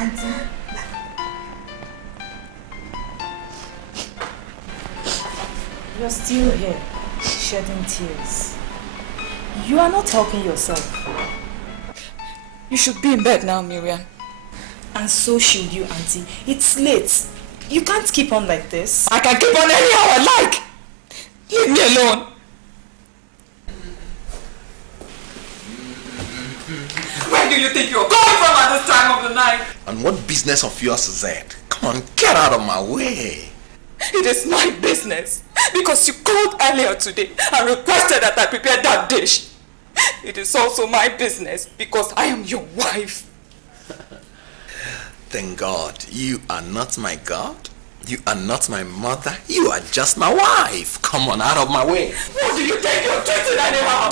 Auntie. You're still here, shedding tears. You are not helping yourself. You should be in bed now, Miriam. And so should you, Auntie. It's late. You can't keep on like this. I can keep on anyhow I like. Leave me alone. Where do you think you're going from at this time of the night? And what business of yours is that? Come on, get out of my way. It is my business. Because you called earlier today and requested that I prepare that dish. It is also my business because I am your wife. Thank God, you are not my God. You are not my mother. You are just my wife. Come on, out of my way. What do you think you're treating anyhow?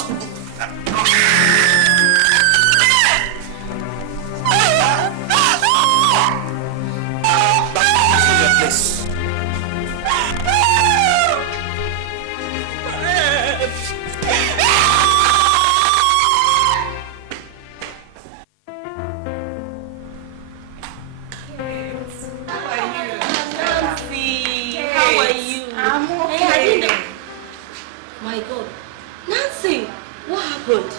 Back to your place. My God. Nancy, what happened?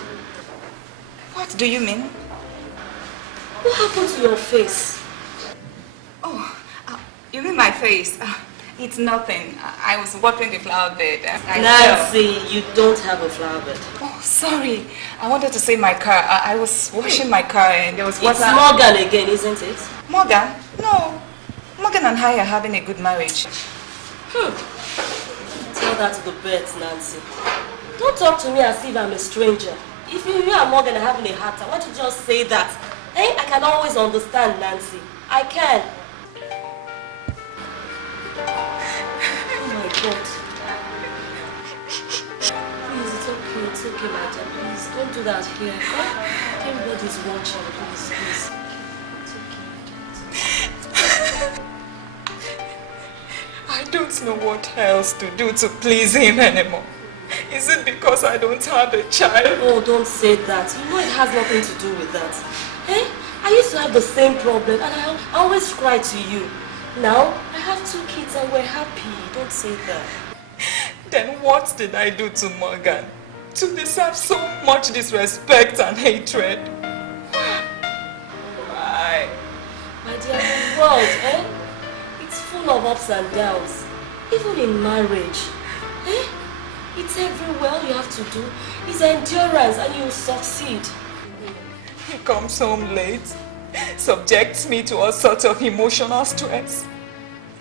What do you mean? What happened to your face? Oh, you mean my face? It's nothing. I was watering the flower bed. Nancy, you don't have a flower bed. Oh, sorry. I wanted to save my car. I was washing my car and there was water. It's Morgan again, isn't it? Morgan? No. Morgan and I are having a good marriage. Tell that to the birds, Nancy. Don't talk to me as if I'm a stranger. If you and Morgan are having a hard time, why don't you just say that? Eh? I can always understand, Nancy. I can. Oh my God. Please, it's okay, my dear. Please, don't do that here. Eh? Everybody's watching, please. It's okay. I don't know what else to do to please him anymore. Is it because I don't have a child? Oh, don't say that. You know it has nothing to do with that. Eh? I used to have the same problem and I always cry to you. Now, I have 2 kids and we're happy. Don't say that. Then what did I do to Morgan to deserve so much disrespect and hatred? Why? My dear, the world, eh? It's full of ups and downs. Even in marriage. Eh? It's everywhere. All you have to do is endurance and you'll succeed. He comes home late, subjects me to all sorts of emotional stress.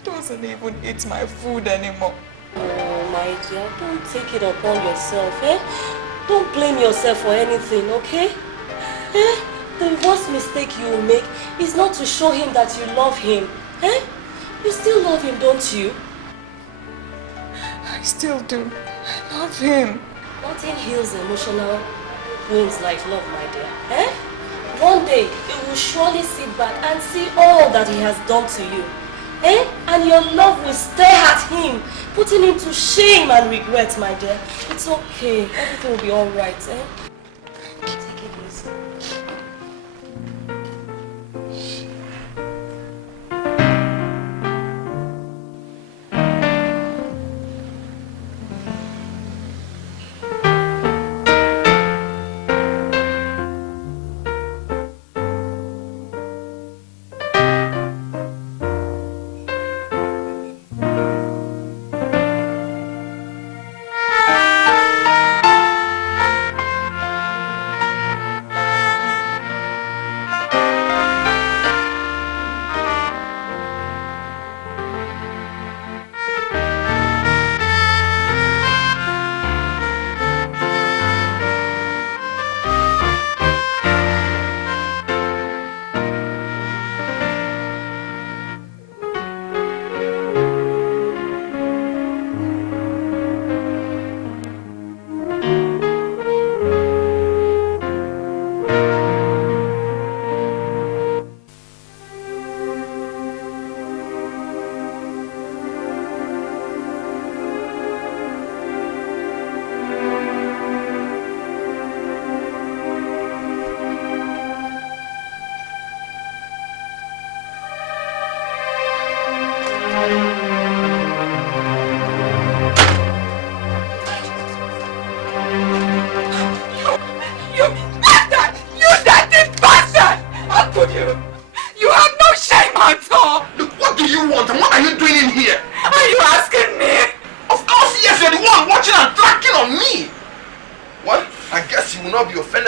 Doesn't even eat my food anymore. Oh, my dear, don't take it upon yourself, eh? Don't blame yourself for anything, okay? Eh? The worst mistake you will make is not to show him that you love him, eh? You still love him, don't you? I still do. I love him. Nothing heals emotional wounds like love, my dear, eh? One day, you will surely sit back and see all that he has done to you. Eh? And your love will stare at him, putting him to shame and regret, my dear. It's okay. Everything will be alright, eh? Take it easy.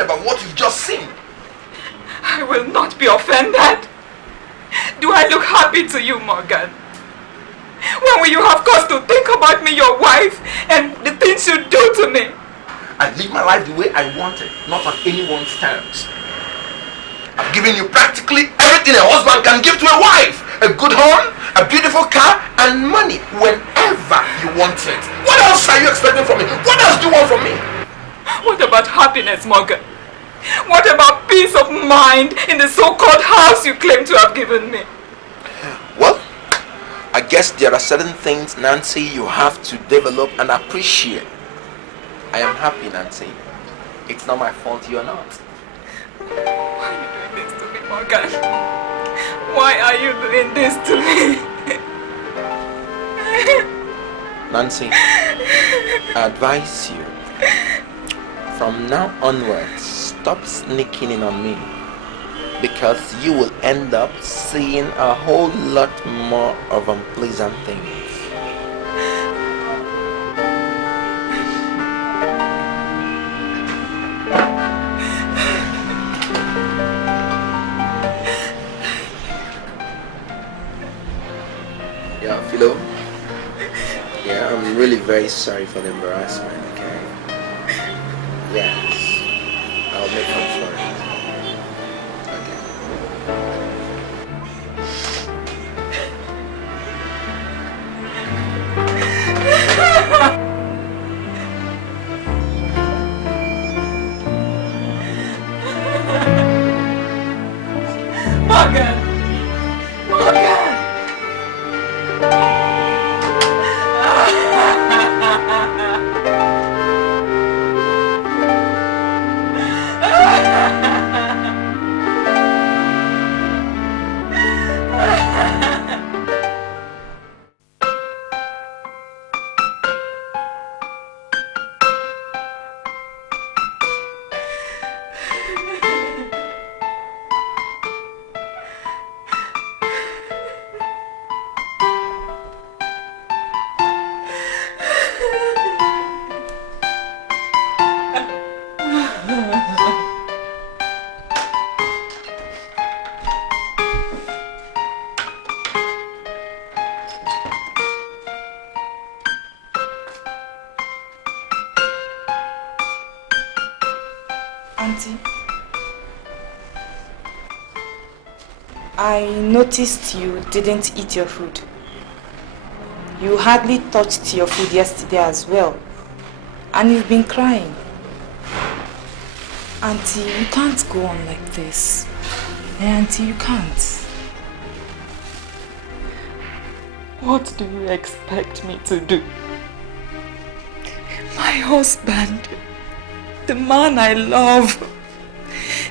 about what you've just seen. I will not be offended. Do I look happy to you, Morgan? When will you have cause to think about me, your wife, and the things you do to me? I live my life the way I want it, not on anyone's terms. I've given you practically everything a husband can give to a wife. A good home, a beautiful car, and money whenever you want it. What else are you expecting from me? What else do you want from me? What about happiness, Morgan? What about peace of mind in the so-called house you claim to have given me? Well, I guess there are certain things, Nancy, you have to develop and appreciate. I am happy, Nancy. It's not my fault you're not. Why are you doing this to me, Morgan? Why are you doing this to me? Nancy, I advise you, from now onwards, stop sneaking in on me, because you will end up seeing a whole lot more of unpleasant things. Yeah, Philo. Yeah, I'm really very sorry for the embarrassment, okay? Yes, I'll make up for it. Morgan! Morgan! Auntie, I noticed you didn't eat your food. You hardly touched your food yesterday as well. And you've been crying. Auntie, you can't go on like this. Auntie, you can't. What do you expect me to do? My husband, the man I love,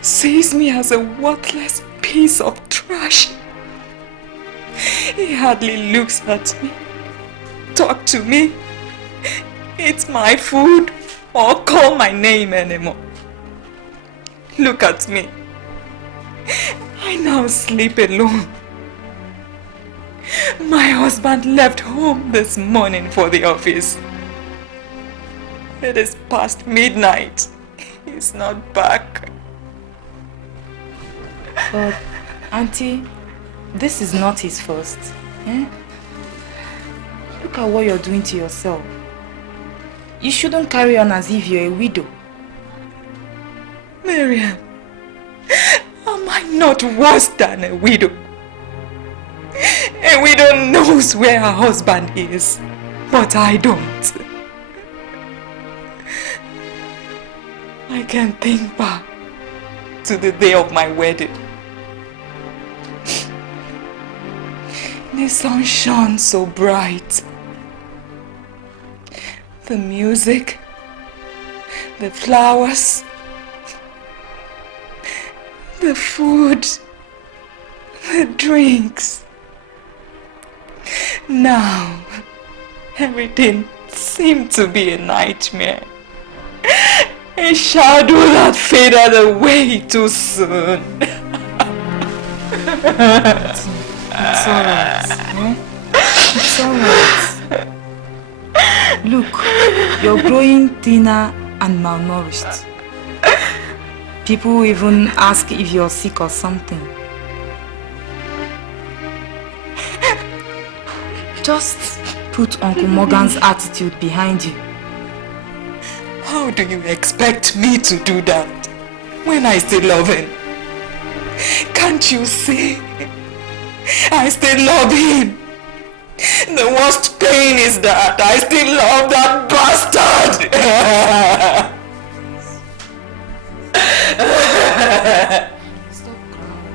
sees me as a worthless piece of trash. He hardly looks at me, talk to me, eat my food, or call my name anymore. Look at me. I now sleep alone. My husband left home this morning for the office. It is past midnight. He's not back. But, Auntie, this is not his first. Eh? Look at what you're doing to yourself. You shouldn't carry on as if you're a widow. Mariam, am I not worse than a widow? A widow knows where her husband is, but I don't. I can think back to the day of my wedding. The sun shone so bright. The music, the flowers, the food, the drinks. Now, everything seemed to be a nightmare. A shadow that faded away too soon. It's alright. Eh? It's alright. Look, you're growing thinner and malnourished. People even ask if you're sick or something. Just put Uncle Morgan's attitude behind you. How do you expect me to do that when I still love him? Can't you see? I still love him. The worst pain is that I still love that bastard. Stop crying.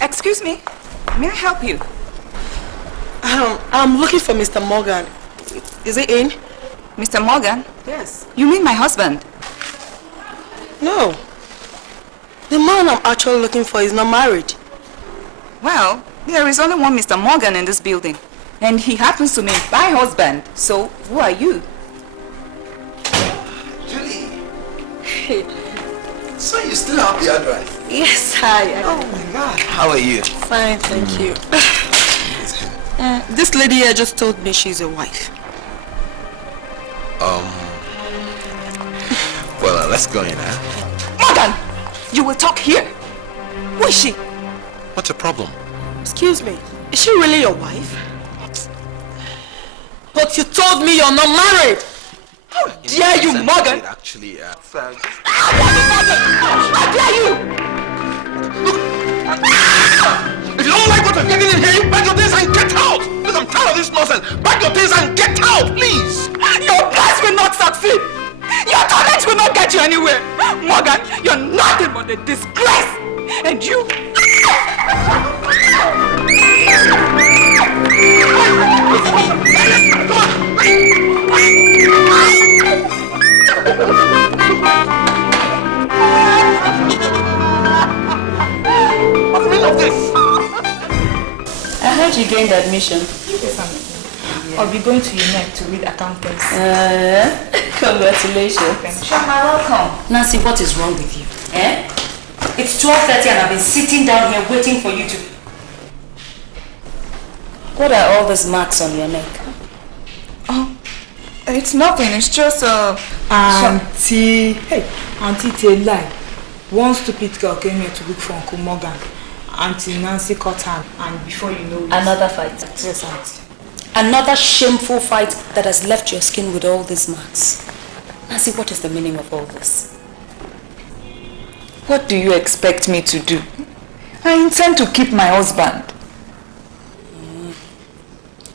Excuse me, may I help you? I'm looking for Mr. Morgan. Is he in? Mr. Morgan? Yes. You mean my husband? No. The man I'm actually looking for is not married. Well, there is only one Mr. Morgan in this building. And he happens to be my husband. So, who are you? Julie. Hey. So you still have the address? Yes, hi. Oh my God. How are you? Fine, thank you. This lady here just told me she's a wife. Well, let's go in, huh? Morgan! You will talk here. Who is she? What's the problem? Excuse me, is she really your wife? But you told me you're not married! How dare you, Morgan! Actually, How dare you! If you don't like what I'm getting in here, you pack your things and get out! Look, I'm tired of this nonsense. Pack your things and get out, please! Your plans will not succeed! Your talent will not get you anywhere! Morgan, you're nothing but a disgrace! And you... What's the meaning of this? I heard you gained admission. I'll be going to UNEC to read accountancy. Congratulations. Welcome. Nancy, what is wrong with you? Eh? It's 12:30 and I've been sitting down here waiting for you to... What are all these marks on your neck? Oh, it's nothing. It's just Auntie. Hey, Auntie tell lie. One stupid girl came here to look for Uncle Morgan. Auntie Nancy caught her, and before you know it... Another fight? Yes, Auntie. Another shameful fight that has left your skin with all these marks. Nancy, what is the meaning of all this? what do you expect me to do? I intend to keep my husband.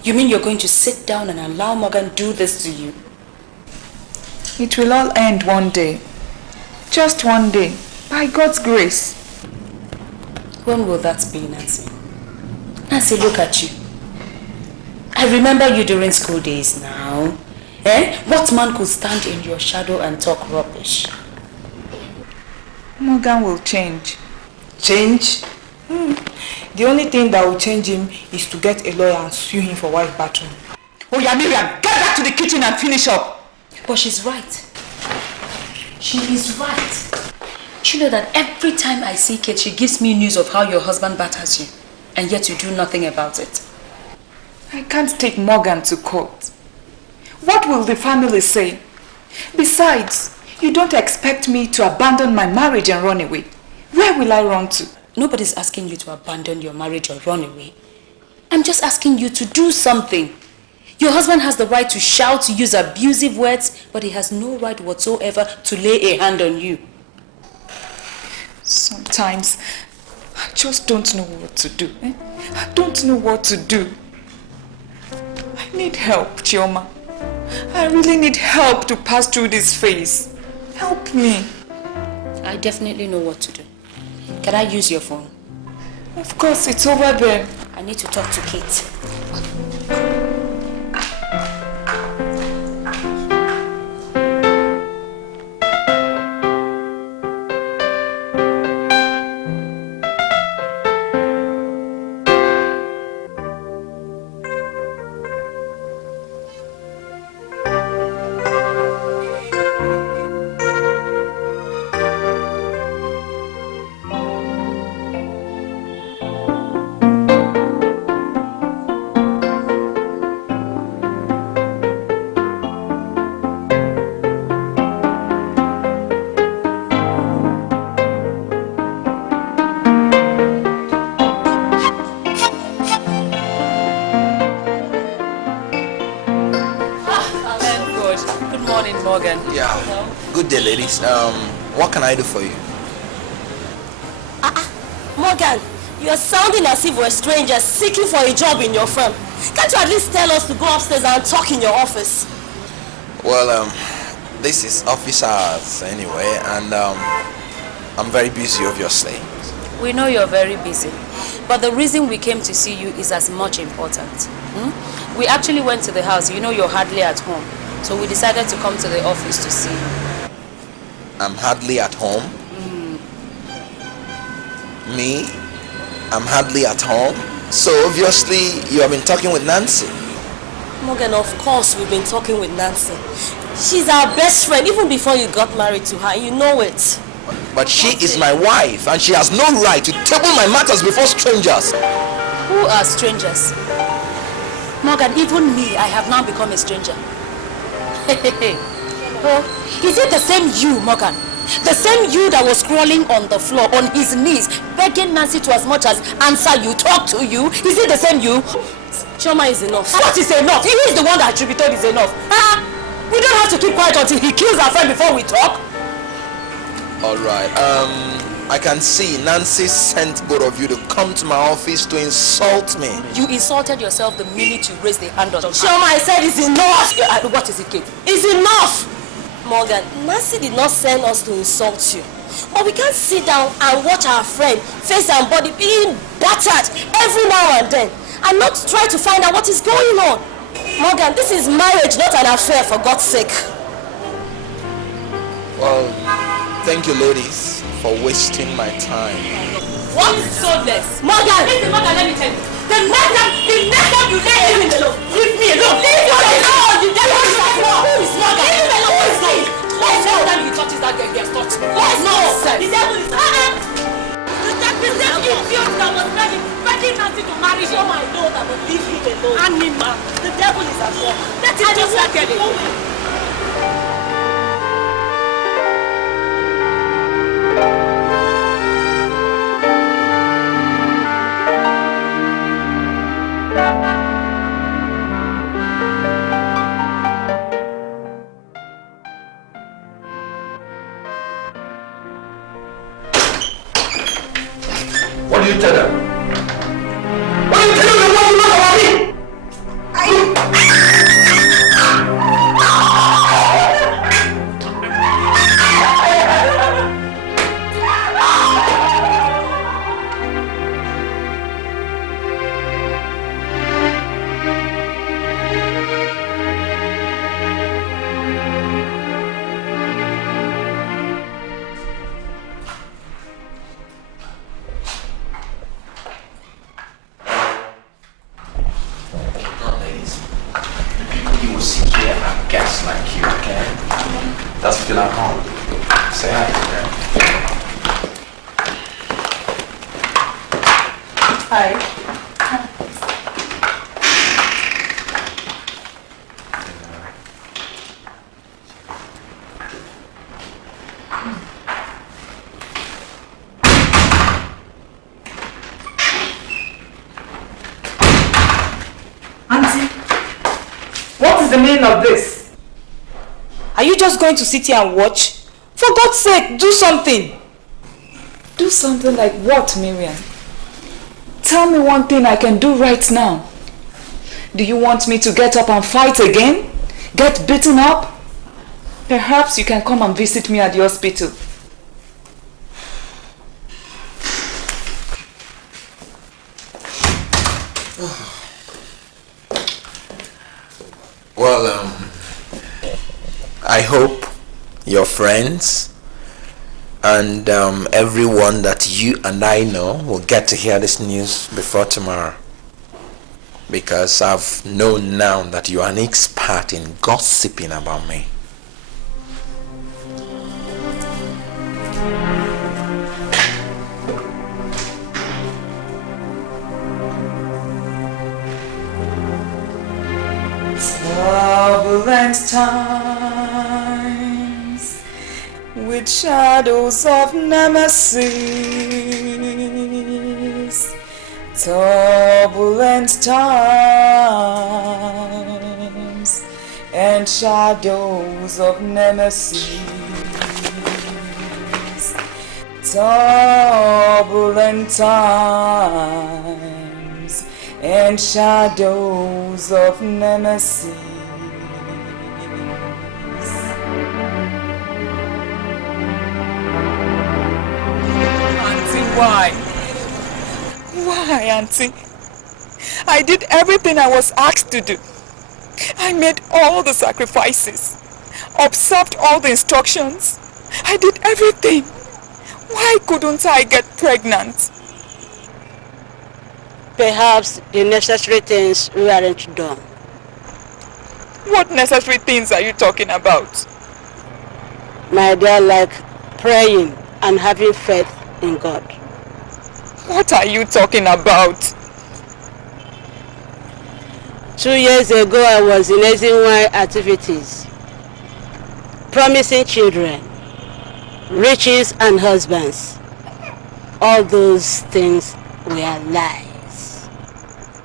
You mean you're going to sit down and allow Morgan do this to you? It will all end one day. Just one day. By God's grace. When will that be, Nancy? Nancy, look at you. I remember you during school days now. Eh? What man could stand in your shadow and talk rubbish? Morgan will change. Change? The only thing that will change him is to get a lawyer and sue him for wife battery. Oh yeah, Miriam, get back to the kitchen and finish up. But she's right. She is right. Do you know that every time I see Kate, she gives me news of how your husband batters you, and yet you do nothing about it? I can't take Morgan to court. What will the family say? Besides, you don't expect me to abandon my marriage and run away. Where will I run to? Nobody's asking you to abandon your marriage or run away. I'm just asking you to do something. Your husband has the right to shout, to use abusive words, but he has no right whatsoever to lay a hand on you. Sometimes, I just don't know what to do. I don't know what to do. I need help, Chioma. I really need help to pass through this phase. Help me. I definitely know what to do. Can I use your phone? Of course, it's over there. I need to talk to Kate. Yeah. Good day, ladies. What can I do for you? Morgan, you're sounding as if we're strangers seeking for a job in your firm. Can't you at least tell us to go upstairs and talk in your office? Well, this is office hours anyway, and I'm very busy, obviously. We know you're very busy, but the reason we came to see you is as much important. We actually went to the house. You know you're hardly at home, so we decided to come to the office to see you. I'm hardly at home? Me? I'm hardly at home? So obviously you have been talking with Nancy. Morgan, of course we've been talking with Nancy. She's our best friend even before you got married to her, you know it. But she is my wife and she has no right to table my matters before strangers. Who are strangers? Morgan, even me, I have now become a stranger. Oh, is it the same you, Morgan? The same you that was crawling on the floor on his knees, begging Nancy to as much as answer you, talk to you? Is it the same you? Choma is enough. What is enough? He is the one that attributed is enough. We don't have to keep quiet until he kills our friend before we talk. Alright, I can see Nancy sent both of you to come to my office to insult me. You insulted yourself the minute you raised the hand on Choma, I said it's enough. What is it, Kate? It's enough. Morgan, Nancy did not send us to insult you. But we can't sit down and watch our friend, face and body being battered every now and then and not try to find out what is going on. Morgan, this is marriage, not an affair, for God's sake. Well, thank you ladies for wasting my time. What is so less? Morgan! Listen, Morgan, let me tell you. The next time you leave me alone. Leave me alone. Leave me alone. You tell me who is Morgan? Leave me alone. Who is he? Every time he touches that girl, he has touched me. What is nonsense? The devil is the same idiot that was begging Nancy to marry him. I know that will leave him alone. Animal. The devil is at work. Let him just get it. What do you tell them? What do you tell them what you know about me? The meaning of this? Are you just going to sit here and watch? For God's sake, do something. Do something like what, Miriam? Tell me one thing I can do right now. Do you want me to get up and fight again? Get beaten up? Perhaps you can come and visit me at the hospital. Well, I hope your friends and everyone that you and I know will get to hear this news before tomorrow. Because I've known now that you are an expert in gossiping about me. Turbulent times with shadows of nemesis. Turbulent times and shadows of nemesis, turbulent times and shadows of nemesis. Auntie, why? Why, Auntie? I did everything I was asked to do. I made all the sacrifices, observed all the instructions. I did everything. Why couldn't I get pregnant? Perhaps the necessary things weren't done. What necessary things are you talking about? My dear, like praying and having faith in God. What are you talking about? 2 years ago, I was in NY activities, promising children, riches and husbands. All those things were lies.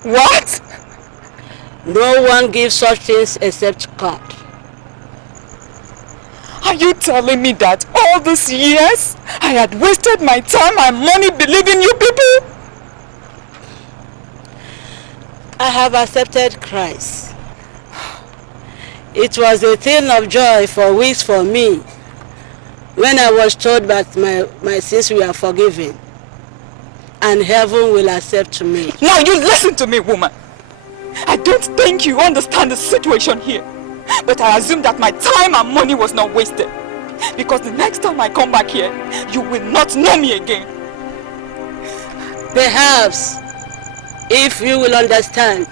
What? No one gives such things except God. Are you telling me that all these years I had wasted my time and money believing you people? I have accepted Christ. It was a thing of joy for weeks for me when I was told that my sins were forgiven and heaven will accept me. Now you listen to me, woman. I don't think you understand the situation here. But I assume that my time and money was not wasted. Because the next time I come back here, you will not know me again. Perhaps, if you will understand,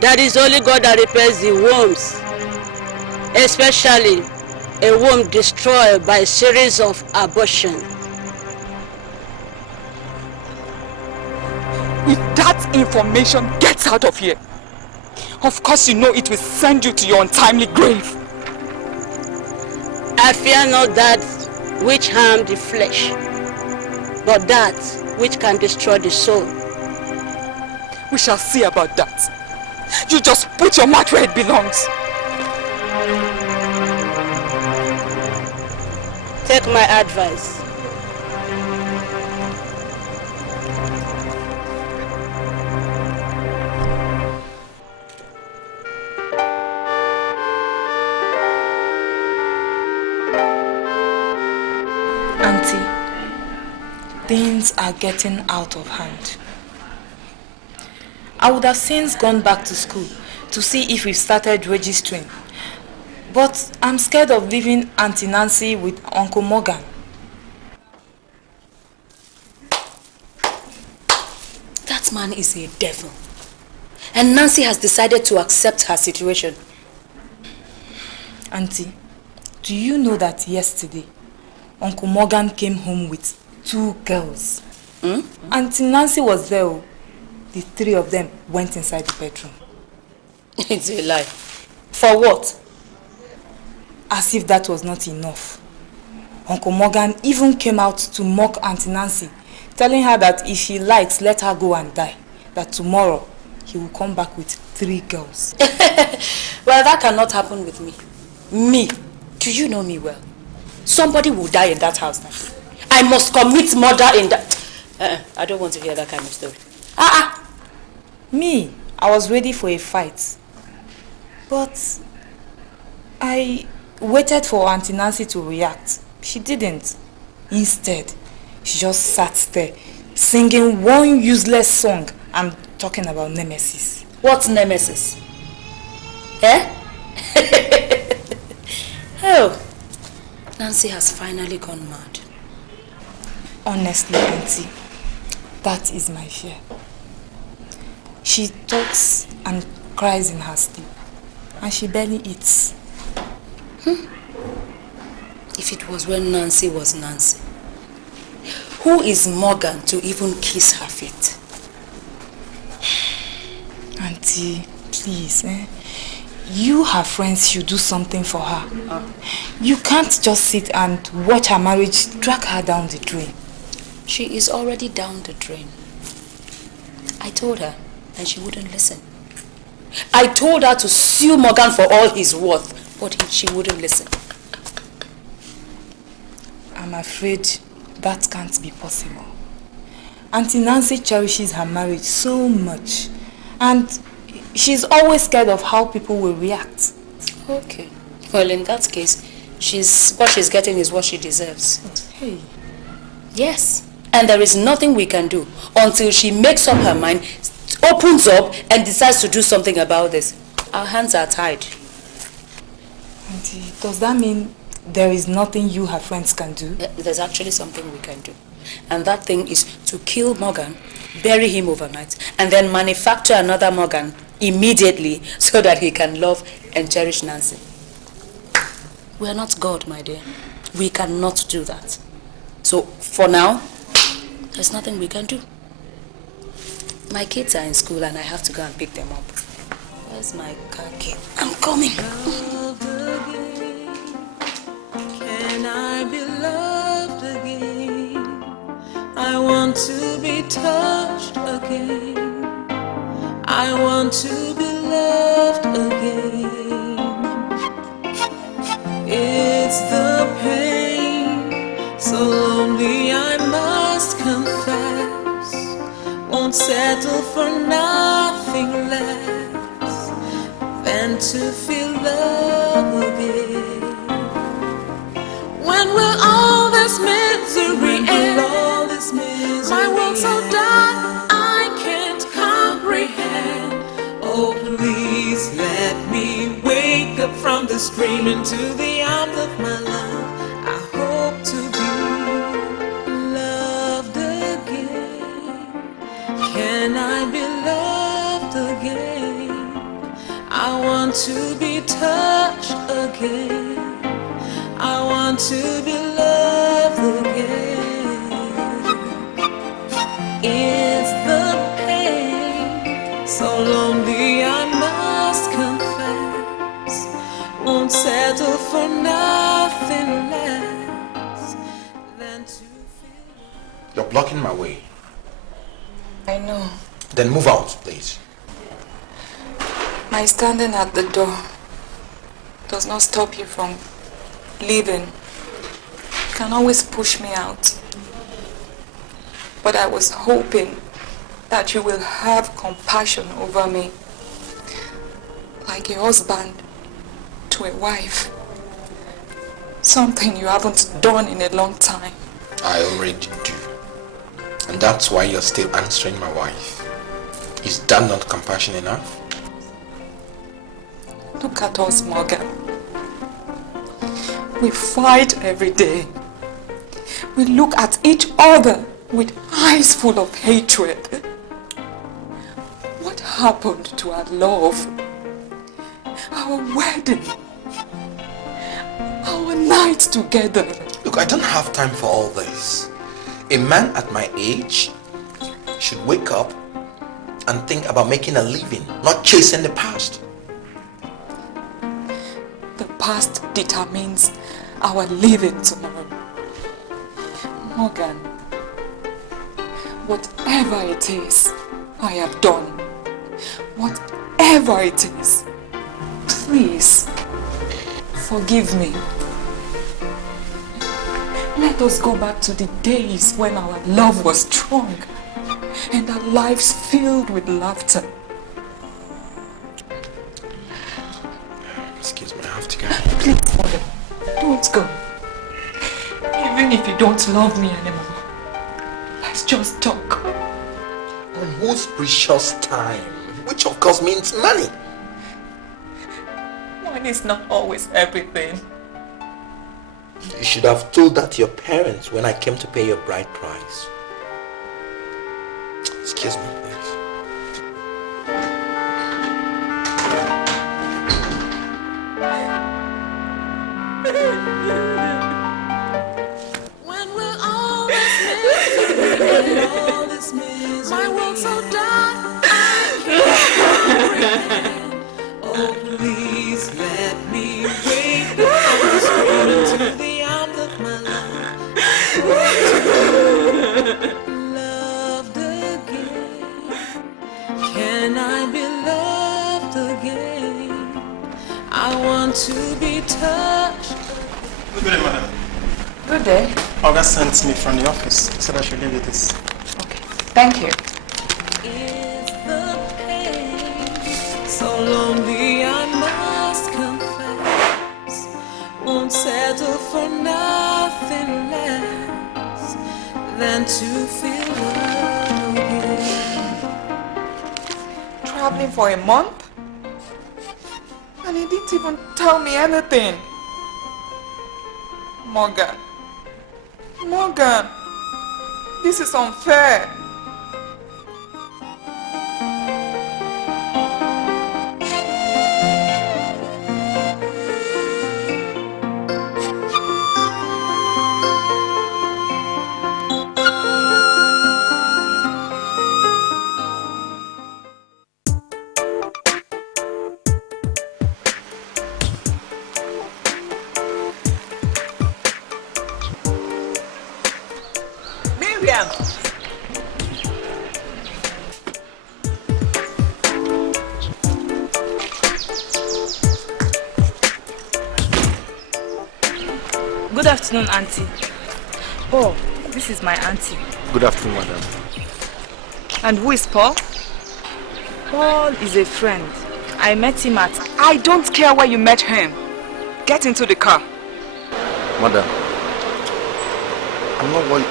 that is only God that repairs the wombs, especially a womb destroyed by a series of abortions. If that information gets out of here, of course you know it will send you to your untimely grave. I fear not that which harm the flesh, but that which can destroy the soul. We shall see about that. You just put your mouth where it belongs. Take my advice. Auntie, things are getting out of hand. I would have since gone back to school to see if we've started registering. But I'm scared of leaving Auntie Nancy with Uncle Morgan. That man is a devil. And Nancy has decided to accept her situation. Auntie, do you know that yesterday, Uncle Morgan came home with 2 girls? Auntie Nancy was there. The 3 of them went inside the bedroom. It's a lie. For what? As if that was not enough. Uncle Morgan even came out to mock Auntie Nancy, telling her that if she likes, let her go and die. That tomorrow, he will come back with 3 girls. Well, that cannot happen with me. Me? Do you know me well? Somebody will die in that house now. I must commit murder in that... I don't want to hear that kind of story. Me, I was ready for a fight. But I waited for Auntie Nancy to react. She didn't. Instead, she just sat there, singing one useless song and talking about nemesis. What's nemesis? Eh? Oh, Nancy has finally gone mad. Honestly, Auntie, that is my fear. She talks and cries in her sleep, and she barely eats. If it was when Nancy was Nancy, who is Morgan to even kiss her feet? Auntie, please, you, her friends, should do something for her. You can't just sit and watch her marriage drag her down the drain. She is already down the drain. I told her, and she wouldn't listen. I told her to sue Morgan for all he's worth, but she wouldn't listen. I'm afraid that can't be possible. Auntie Nancy cherishes her marriage so much, and she's always scared of how people will react. Okay. Well, in that case, what she's getting is what she deserves. Hey. Yes. And there is nothing we can do until she makes up her mind, opens up, and decides to do something about this. Our hands are tied. Auntie, does that mean there is nothing you, her friends, can do? There's actually something we can do. And that thing is to kill Morgan, bury him overnight, and then manufacture another Morgan immediately so that he can love and cherish Nancy. We're not God, my dear. We cannot do that. So, for now, there's nothing we can do. My kids are in school and I have to go and pick them up. Where's my car key? I'm coming. Can I be loved again? I want to be touched again. I want to be loved again. It's the pain, so lonely I must confess. Won't settle for nothing less than to feel love again. When will all this misery end? My world so dark I can't comprehend. Oh, please let me wake up from this dream into the arms of my love. I hope to be loved again. Can I be loved again? I want to be touched again. I want to be loved again. It's the pain, so lonely I must confess. Won't settle for nothing less than to feel. You're blocking my way. I know. Then move out, please. My standing at the door does not stop you from leaving. You can always push me out. But I was hoping that you will have compassion over me, like a husband to a wife. Something you haven't done in a long time. I already do. And that's why you're still answering my wife. Is that not compassion enough? Look at us, Morgan. We fight every day. We look at each other with eyes full of hatred. What happened to our love? Our wedding? Our night together? Look, I don't have time for all this. A man at my age should wake up and think about making a living, not chasing the past. The past determines our living tomorrow. Morgan, whatever it is I have done, whatever it is, please forgive me. Let us go back to the days when our love was strong and our lives filled with laughter. Excuse me, I have to go. Please, Morgan, don't go. Even if you don't love me anymore, let's just talk. On whose precious time? Which of course means money. Money is not always everything. You should have told that to your parents when I came to pay your bride price. Excuse me, please. When will all this misery end? All this misery. My world so dark I can't comprehend. Oh, please let me wake up from this dream into the arms of my love. Loved again. want to be touched. Good day, madam. Good day. Olga sent me from the office. Said I should give you this. Okay. Thank you. Is the pain so lonely? I must confess. Won't settle for nothing less than to feel love again. Traveling for a month? And he didn't even tell me anything. Morgan. Morgan. This is unfair. Good afternoon, Auntie. Oh, this is my auntie. Good afternoon, madam. And who is Paul? Paul is a friend. I met him at... I don't care where you met him. Get into the car. Madam, I'm not what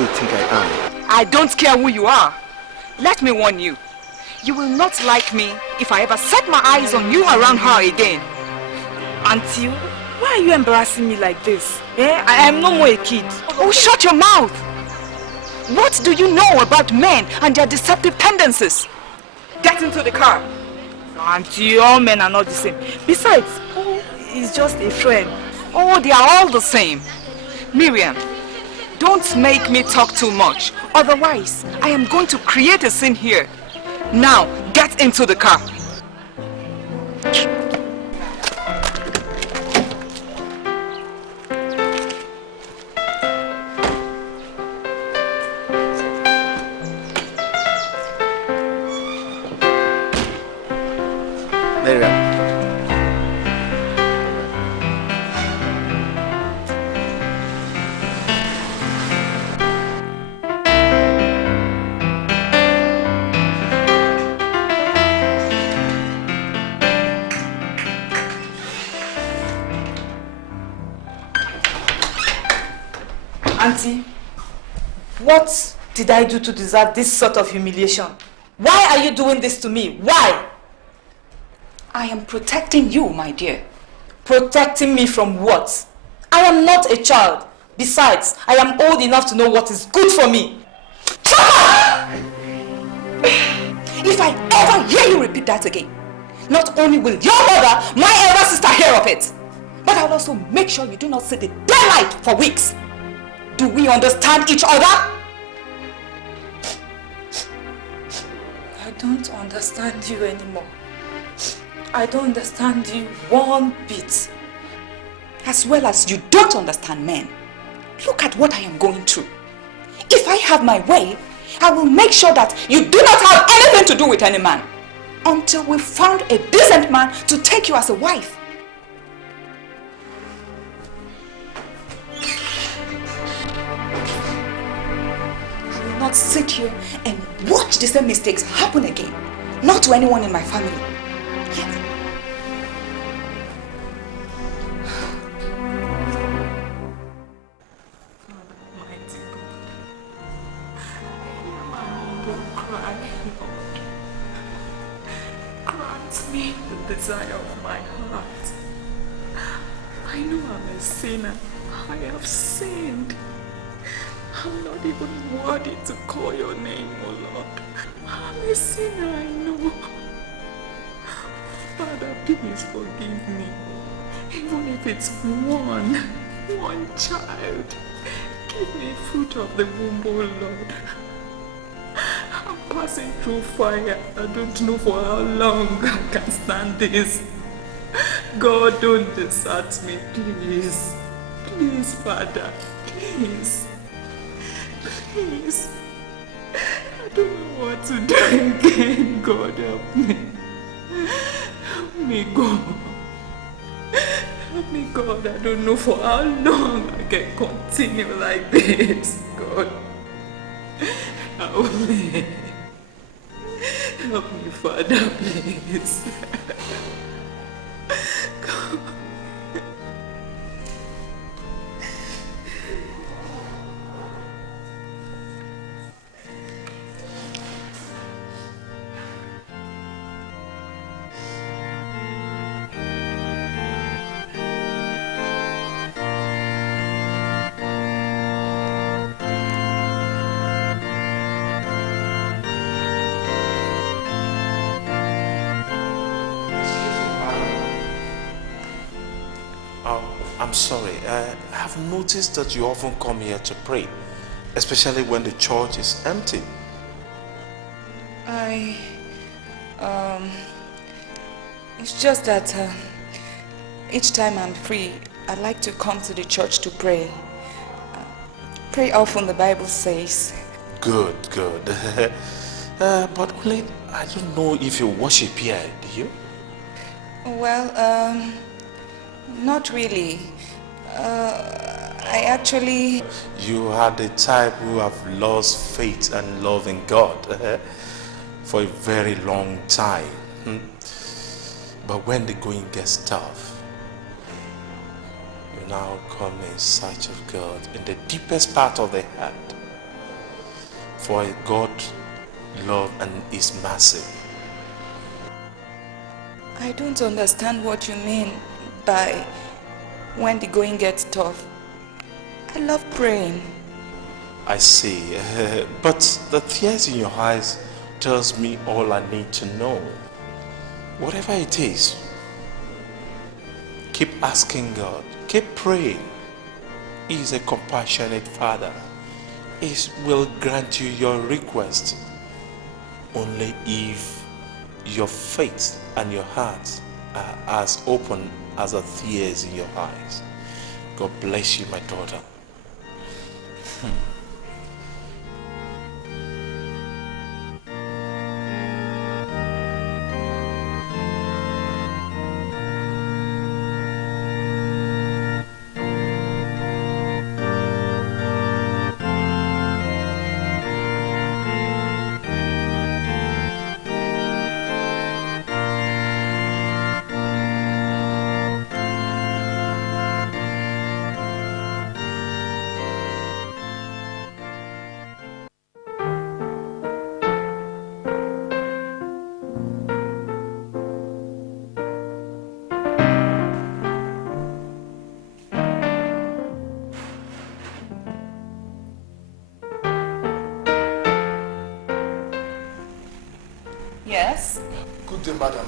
you think I am. I don't care who you are. Let me warn you. You will not like me if I ever set my eyes on you around her again. Auntie, why are you embarrassing me like this? I am no more a kid. Oh, shut your mouth! What do you know about men and their deceptive tendencies? Get into the car. Auntie, all men are not the same. Besides, Paul is just a friend. Oh, they are all the same. Miriam, don't make me talk too much. Otherwise, I am going to create a scene here. Now, get into the car. Auntie, what did I do to deserve this sort of humiliation? Why are you doing this to me? Why? I am protecting you, my dear. Protecting me from what? I am not a child. Besides, I am old enough to know what is good for me. If I ever hear you repeat that again, not only will your mother, my elder sister, hear of it, but I'll also make sure you do not see the daylight for weeks. Do we understand each other? I don't understand you anymore. I don't understand you one bit. As well as you don't understand men. Look at what I am going through. If I have my way, I will make sure that you do not have anything to do with any man until we found a decent man to take you as a wife. I will not sit here and watch the same mistakes happen again. Not to anyone in my family. Yes. Me the desire of my heart. I know I'm a sinner. I have sinned. I'm not even worthy to call your name, oh Lord. I'm a sinner, I know. Father, please forgive me. Even if it's one child. Give me fruit of the womb, oh Lord. I'm passing through fire. I don't know for how long I can stand this. God, don't desert me, please. Please, Father. Please. Please. I don't know what to do again. God, help me. Help me, God. Help me, God. I don't know for how long I can continue like this. God, help me. Help me, Father, please. God. I'm sorry. I have noticed that you often come here to pray, especially when the church is empty. It's just that each time I'm free, I like to come to the church to pray. Pray often, the Bible says. Good. But only, I don't know if you worship here, do you? Well, not really. I actually... You are the type who have lost faith and love in God for a very long time. But when the going gets tough, you now come in search of God in the deepest part of the heart. For God love and is massive. I don't understand what you mean by when the going gets tough. I love praying. I see. But the tears in your eyes tells me all I need to know. Whatever it is, keep asking God. Keep praying. He is a compassionate Father. He will grant you your request only if your faith and your heart are as open as the tears in your eyes. God bless you, my daughter. Yes? Good day, madam.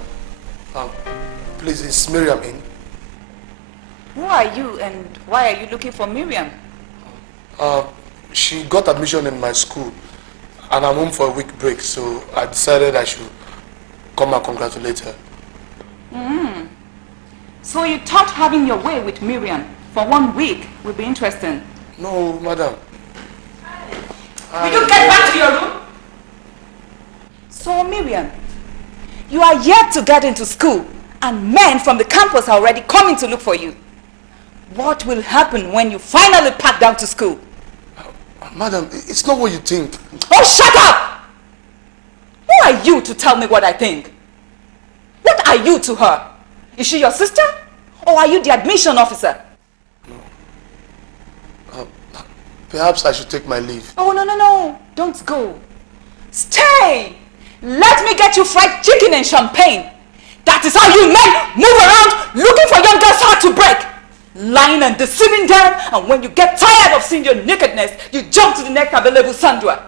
Please, is Miriam in? Who are you and why are you looking for Miriam? She got admission in my school and I'm home for a week break, so I decided I should come and congratulate her. So you thought having your way with Miriam for 1 week would be interesting? No, madam. Will you get back to your room? So Miriam, you are yet to get into school and men from the campus are already coming to look for you. What will happen when you finally pack down to school? Madam, it's not what you think. Oh, shut up! Who are you to tell me what I think? What are you to her? Is she your sister? Or are you the admission officer? Perhaps I should take my leave. Oh, no. Don't go. Stay! Let me get you fried chicken and champagne. That is how you men move around looking for young girls' heart to break. Lying and deceiving them, and when you get tired of seeing your nakedness, you jump to the next available Sandra.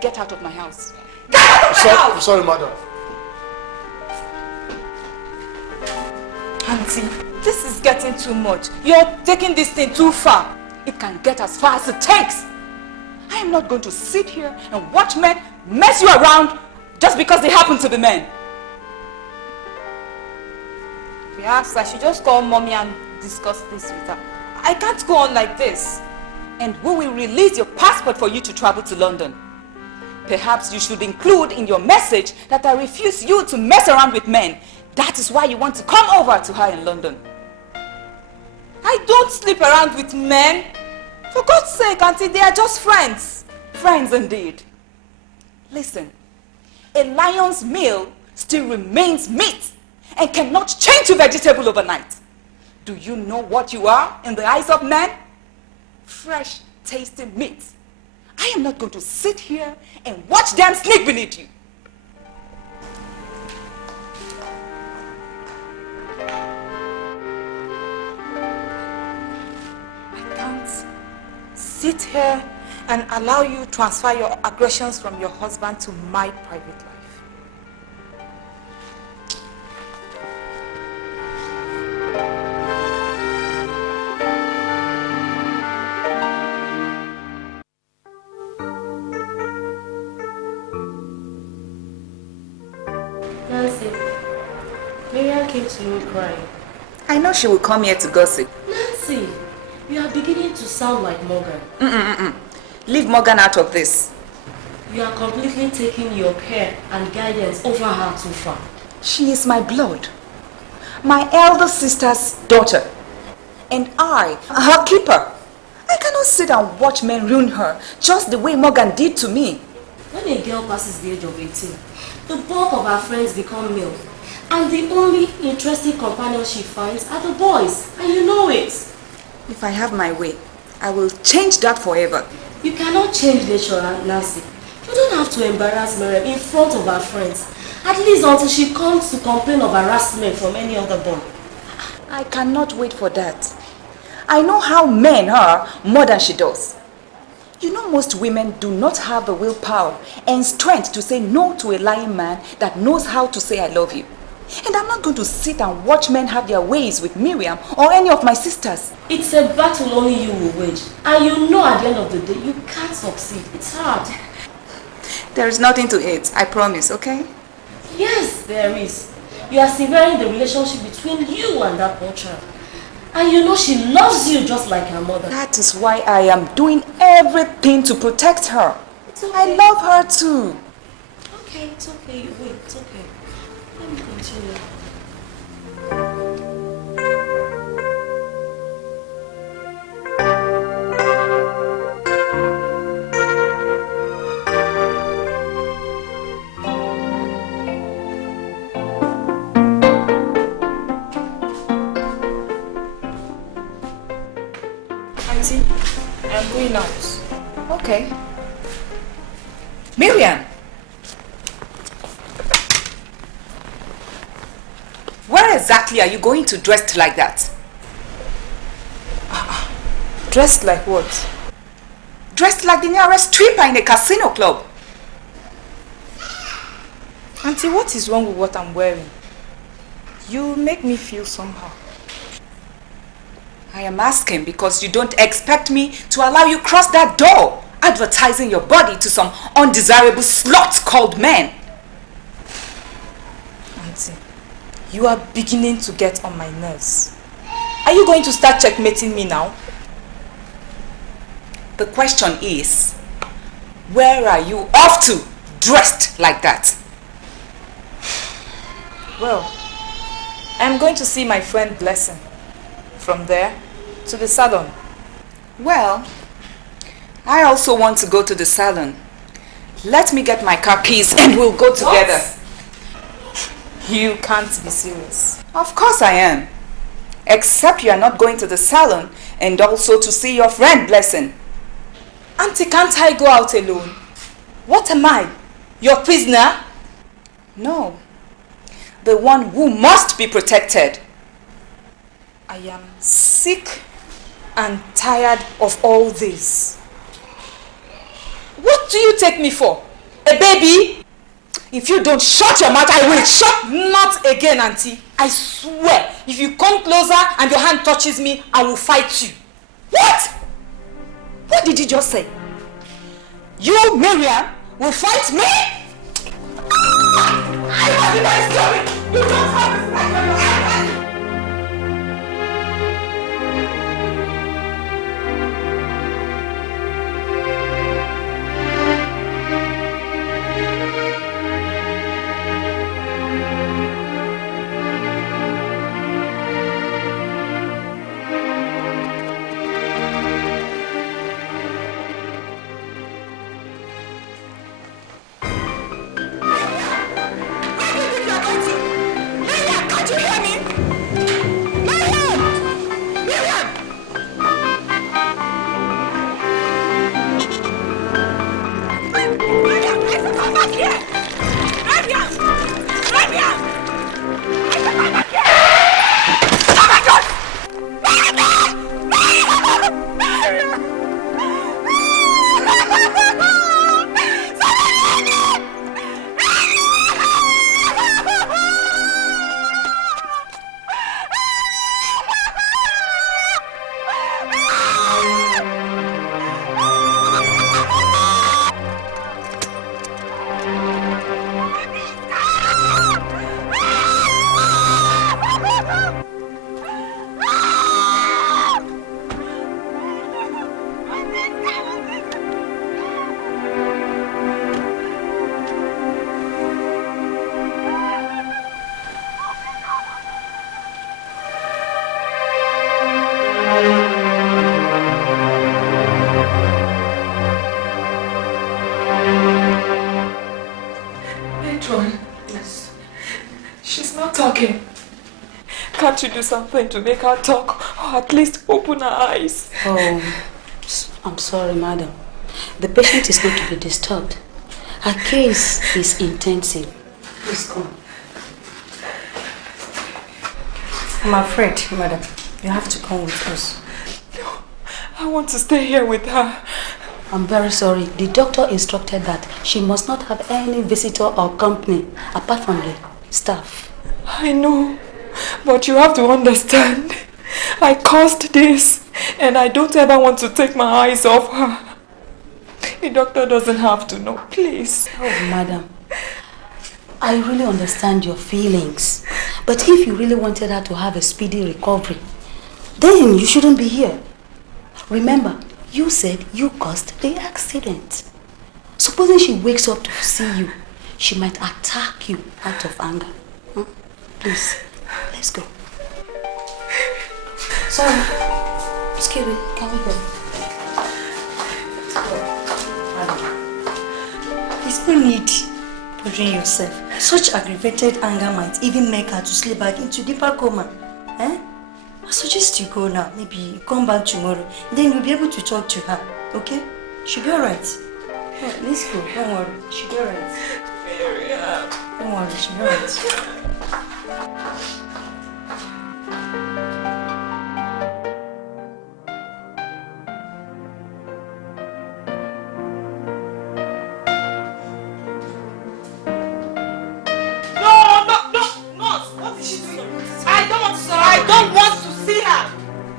Get out of my house. Get out of my house! I'm sorry, madam. Auntie, this is getting too much. You're taking this thing too far. It can get as far as it takes. I am not going to sit here and watch men mess you around just because they happen to be men. Perhaps I should just call mommy and discuss this with her. I can't go on like this. And we will release your passport for you to travel to London. Perhaps you should include in your message that I refuse you to mess around with men. That is why you want to come over to her in London. don't sleep around with men. For God's sake, Auntie, they are just friends. Friends indeed. Listen, a lion's meal still remains meat and cannot change to vegetable overnight. Do you know what you are in the eyes of men? Fresh, tasting meat. I am not going to sit here and watch them sneak beneath you. I can't sit here and allow you to transfer your aggressions from your husband to my private life. Nancy, Miriam came to me crying. I know she will come here to gossip. Nancy, you are beginning to sound like Morgan. Leave Morgan out of this. You are completely taking your care and guidance over her too far. She is my blood. My elder sister's daughter. And I, her keeper. I cannot sit and watch men ruin her just the way Morgan did to me. When a girl passes the age of 18, the bulk of her friends become male. And the only interesting companions she finds are the boys. And you know it. If I have my way, I will change that forever. You cannot change nature, Nancy. You don't have to embarrass Miriam in front of her friends. At least until she comes to complain of harassment from any other boy. I cannot wait for that. I know how men are more than she does. You know, most women do not have the willpower and strength to say no to a lying man that knows how to say I love you. And I'm not going to sit and watch men have their ways with Miriam or any of my sisters. It's a battle only you will wage. And you know at the end of the day, you can't succeed. It's hard. There is nothing to it, I promise, okay? Yes, there is. You are severing the relationship between you and that poor child. And you know she loves you just like her mother. That is why I am doing everything to protect her. It's okay. I love her too. Okay, it's okay. Wait, it's okay. Let me continue. Auntie, I'm going out. Okay. Miriam! Where exactly are you going to dressed like that? Dressed like what? Dressed like the nearest stripper in a casino club. Auntie, what is wrong with what I'm wearing? You make me feel somehow. I am asking because you don't expect me to allow you cross that door, advertising your body to some undesirable sluts called men. Auntie, you are beginning to get on my nerves. Are you going to start checkmating me now? The question is, where are you off to, dressed like that? Well, I'm going to see my friend Blessing. From there to the salon. Well, I also want to go to the salon. Let me get my car keys and we'll go together. What? You can't be serious. Of course I am. Except you are not going to the salon and also to see your friend Blessing. Auntie, can't I go out alone? What am I? Your prisoner? No. The one who must be protected. I am sick and tired of all this. What do you take me for? A baby? If you don't shut your mouth, I will. Shut not again, Auntie. I swear, if you come closer and your hand touches me, I will fight you. What? What did you just say? You, Miriam, will fight me? I want the nice story. You don't have respect for your husband. Matron. Yes. She's not talking. Can't you do something to make her talk, or at least open her eyes? Oh, I'm sorry, madam. The patient is not to be disturbed. Her case is intensive. Please come. I'm afraid, madam, you have to come with us. No, I want to stay here with her. I'm very sorry. The doctor instructed that she must not have any visitor or company apart from the staff. I know, but you have to understand. I caused this, and I don't ever want to take my eyes off her. The doctor doesn't have to know, please. Oh, madam. I really understand your feelings. But if you really wanted her to have a speedy recovery, then you shouldn't be here. Remember, you said you caused the accident. Supposing she wakes up to see you, she might attack you out of anger. Please, let's go. Sorry. Excuse me, can we go? There's no need pushing yourself. Such aggravated anger might even make her to slip back into deeper coma. I suggest you go now. Maybe you come back tomorrow. Then you'll be able to talk to her. Okay? She'll be alright. Let's go. Don't worry. She'll be alright. Don't worry. She'll be alright.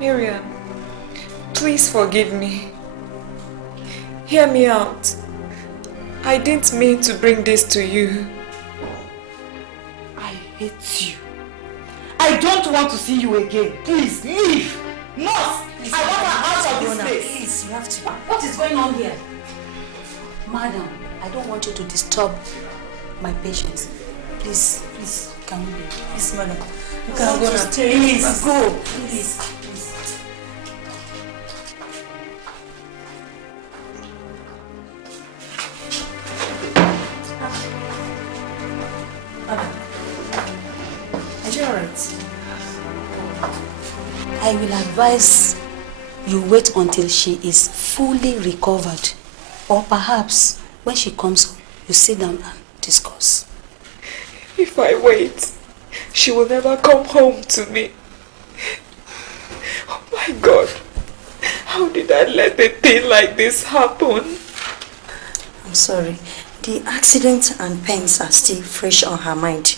Miriam, please forgive me. Hear me out. I didn't mean to bring this to you. I hate you. I don't want to see you again. Please, leave. Nurse, please, I want her out of this place. Please, you have to. What is going on here? Madam, I don't want you to disturb my patients. Please, can we go? Please, madam. You can go now. Please, go. Please. I will advise you wait until she is fully recovered. Or perhaps when she comes home, you sit down and discuss. If I wait, she will never come home to me. Oh my God. How did I let a thing like this happen? I'm sorry. The accident and pains are still fresh on her mind.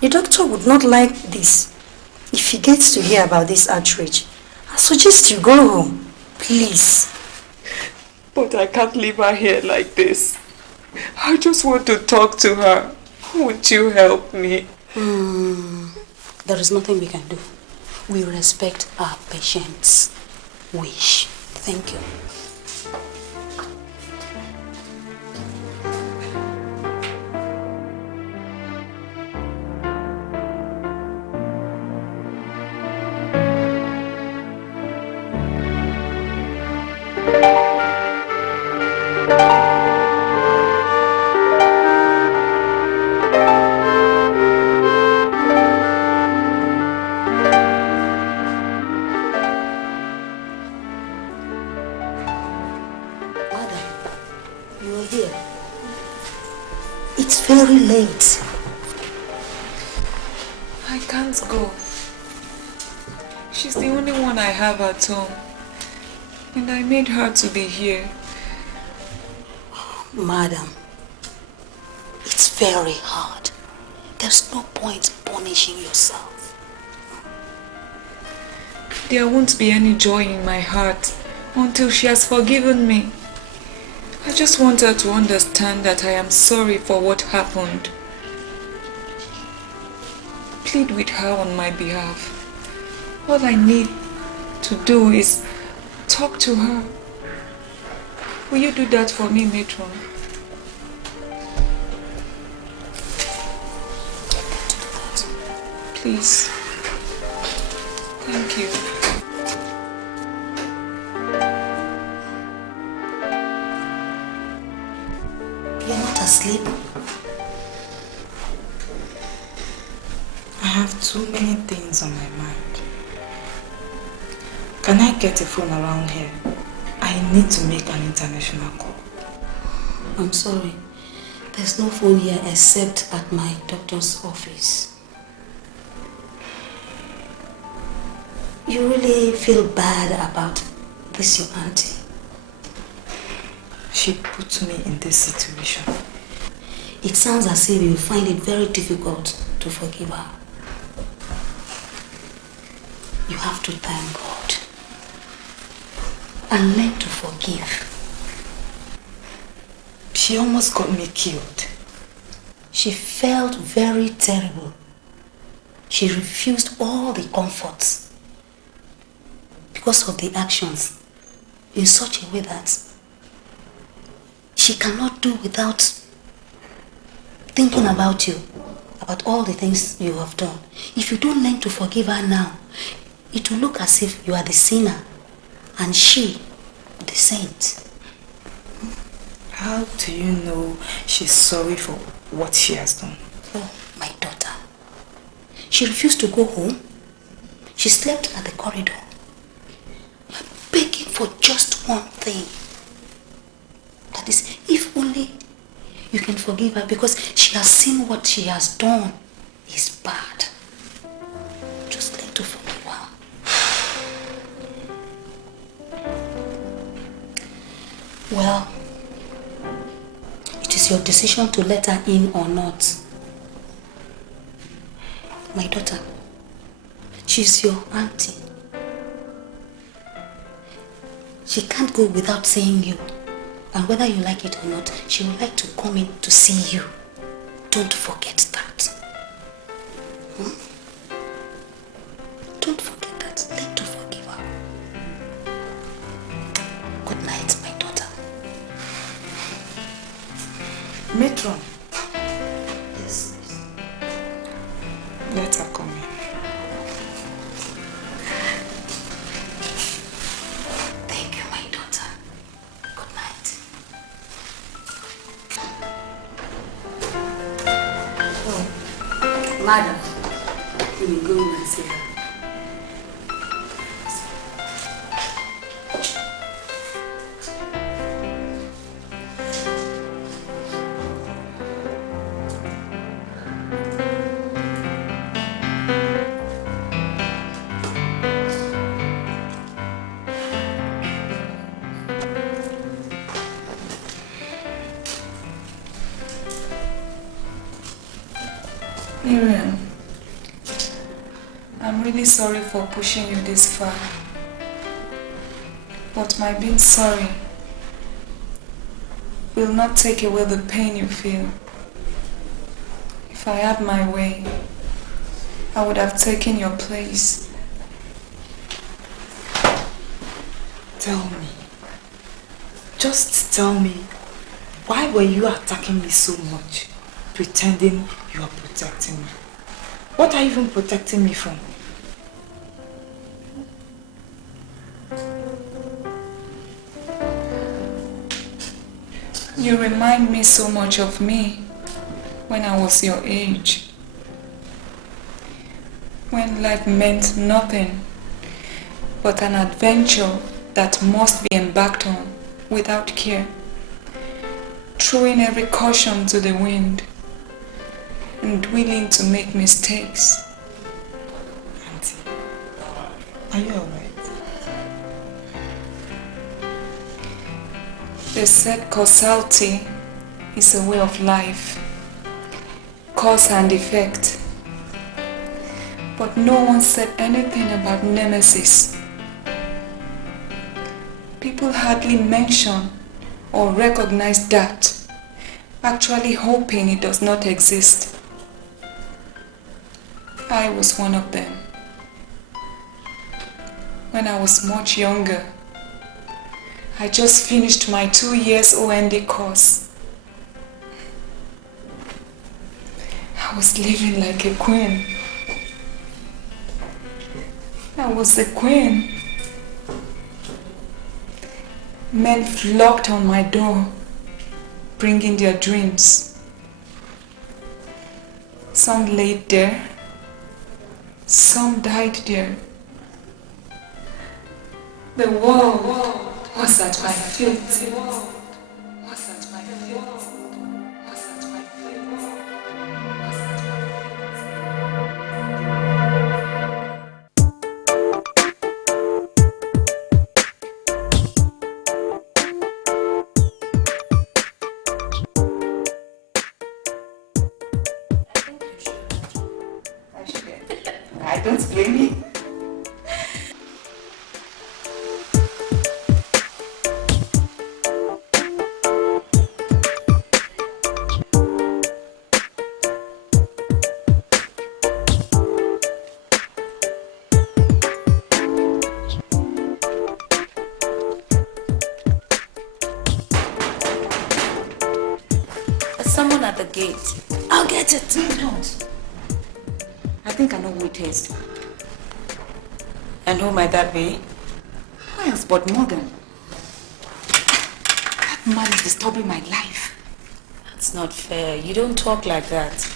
The doctor would not like this. If he gets to hear about this outrage, I suggest you go home. Please. But I can't leave her here like this. I just want to talk to her. Won't you help me? There is nothing we can do. We respect our patient's wish. Thank you. Very late. I can't go. She's the only one I have at home. And I made her to be here. Madam, it's very hard. There's no point punishing yourself. There won't be any joy in my heart until she has forgiven me. I just want her to understand that I am sorry for what happened. Plead with her on my behalf. All I need to do is talk to her. Will you do that for me, matron? Please. Thank you. You're not asleep. too many things on my mind. Can I get a phone around here? I need to make an international call. I'm sorry. There's no phone here except at my doctor's office. You really feel bad about this, your auntie? She put me in this situation. It sounds as if you find it very difficult to forgive her. You have to thank God and learn to forgive. She almost got me killed. She felt very terrible. She refused all the comforts because of the actions in such a way that she cannot do without thinking about you, about all the things you have done. If you don't learn to forgive her now, it will look as if you are the sinner and she the saint. How do you know she's sorry for what she has done? Oh, my daughter. She refused to go home. She slept at the corridor, begging for just one thing. That is, if only you can forgive her, because she has seen what she has done is bad. Just learn to forgive her. Well, it is your decision to let her in or not. My daughter, she's your auntie. She can't go without seeing you. And whether you like it or not, she would like to come in to see you. Don't forget that. Don't forget that. Learn to forgive her. Good night, my daughter. Matron. Yes. Let her come in. Thank you, my daughter. Good night. Oh, madam, you will go and see her. Lilian, I'm really sorry for pushing you this far. But my being sorry will not take away the pain you feel. If I had my way, I would have taken your place. Tell me. Just tell me, why were you attacking me so much? Pretending you are protecting me. What are you even protecting me from? You remind me so much of me when I was your age. When life meant nothing but an adventure that must be embarked on without care. Throwing every caution to the wind and willing to make mistakes. Auntie, are you alright? They said causality is a way of life. Cause and effect. But no one said anything about nemesis. People hardly mention or recognize that, actually hoping it does not exist. I was one of them. When I was much younger, I just finished my 2 years OND course. I was living like a queen. I was a queen. Men flocked on my door, bringing their dreams. Some laid there, Some died there. The world was at my feet. Don't blame me. There's someone at the gate. I'll get it. No, don't. I think I know who it is. And who might that be? Who else but Morgan? That man is disturbing my life. That's not fair. You don't talk like that.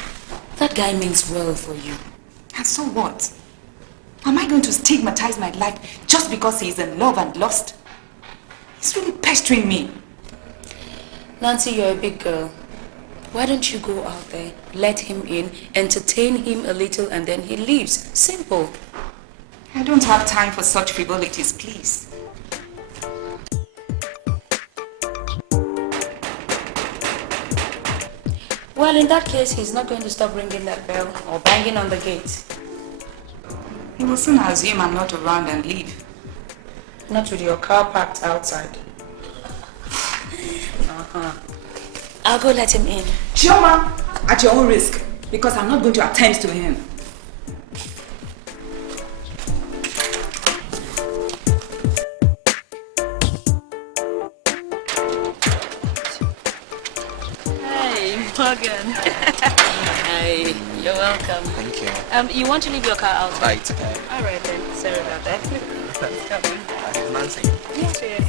That guy means well for you. And so what? Am I going to stigmatize my life just because he is in love and lost? He's really pestering me. Nancy, you're a big girl. Why don't you go out there, let him in, entertain him a little, and then he leaves? Simple. I don't have time for such frivolities, please. Well, in that case, he's not going to stop ringing that bell or banging on the gate. He will soon assume I'm not around and leave. Not with your car parked outside. I'll go let him in. Chioma, at your own risk, because I'm not going to attend to him. Hey, Morgan. Hey, you're welcome. Thank you. You want to leave your car out? Right. All right then. Sorry about that. It's coming. Nancy. Yes, yes.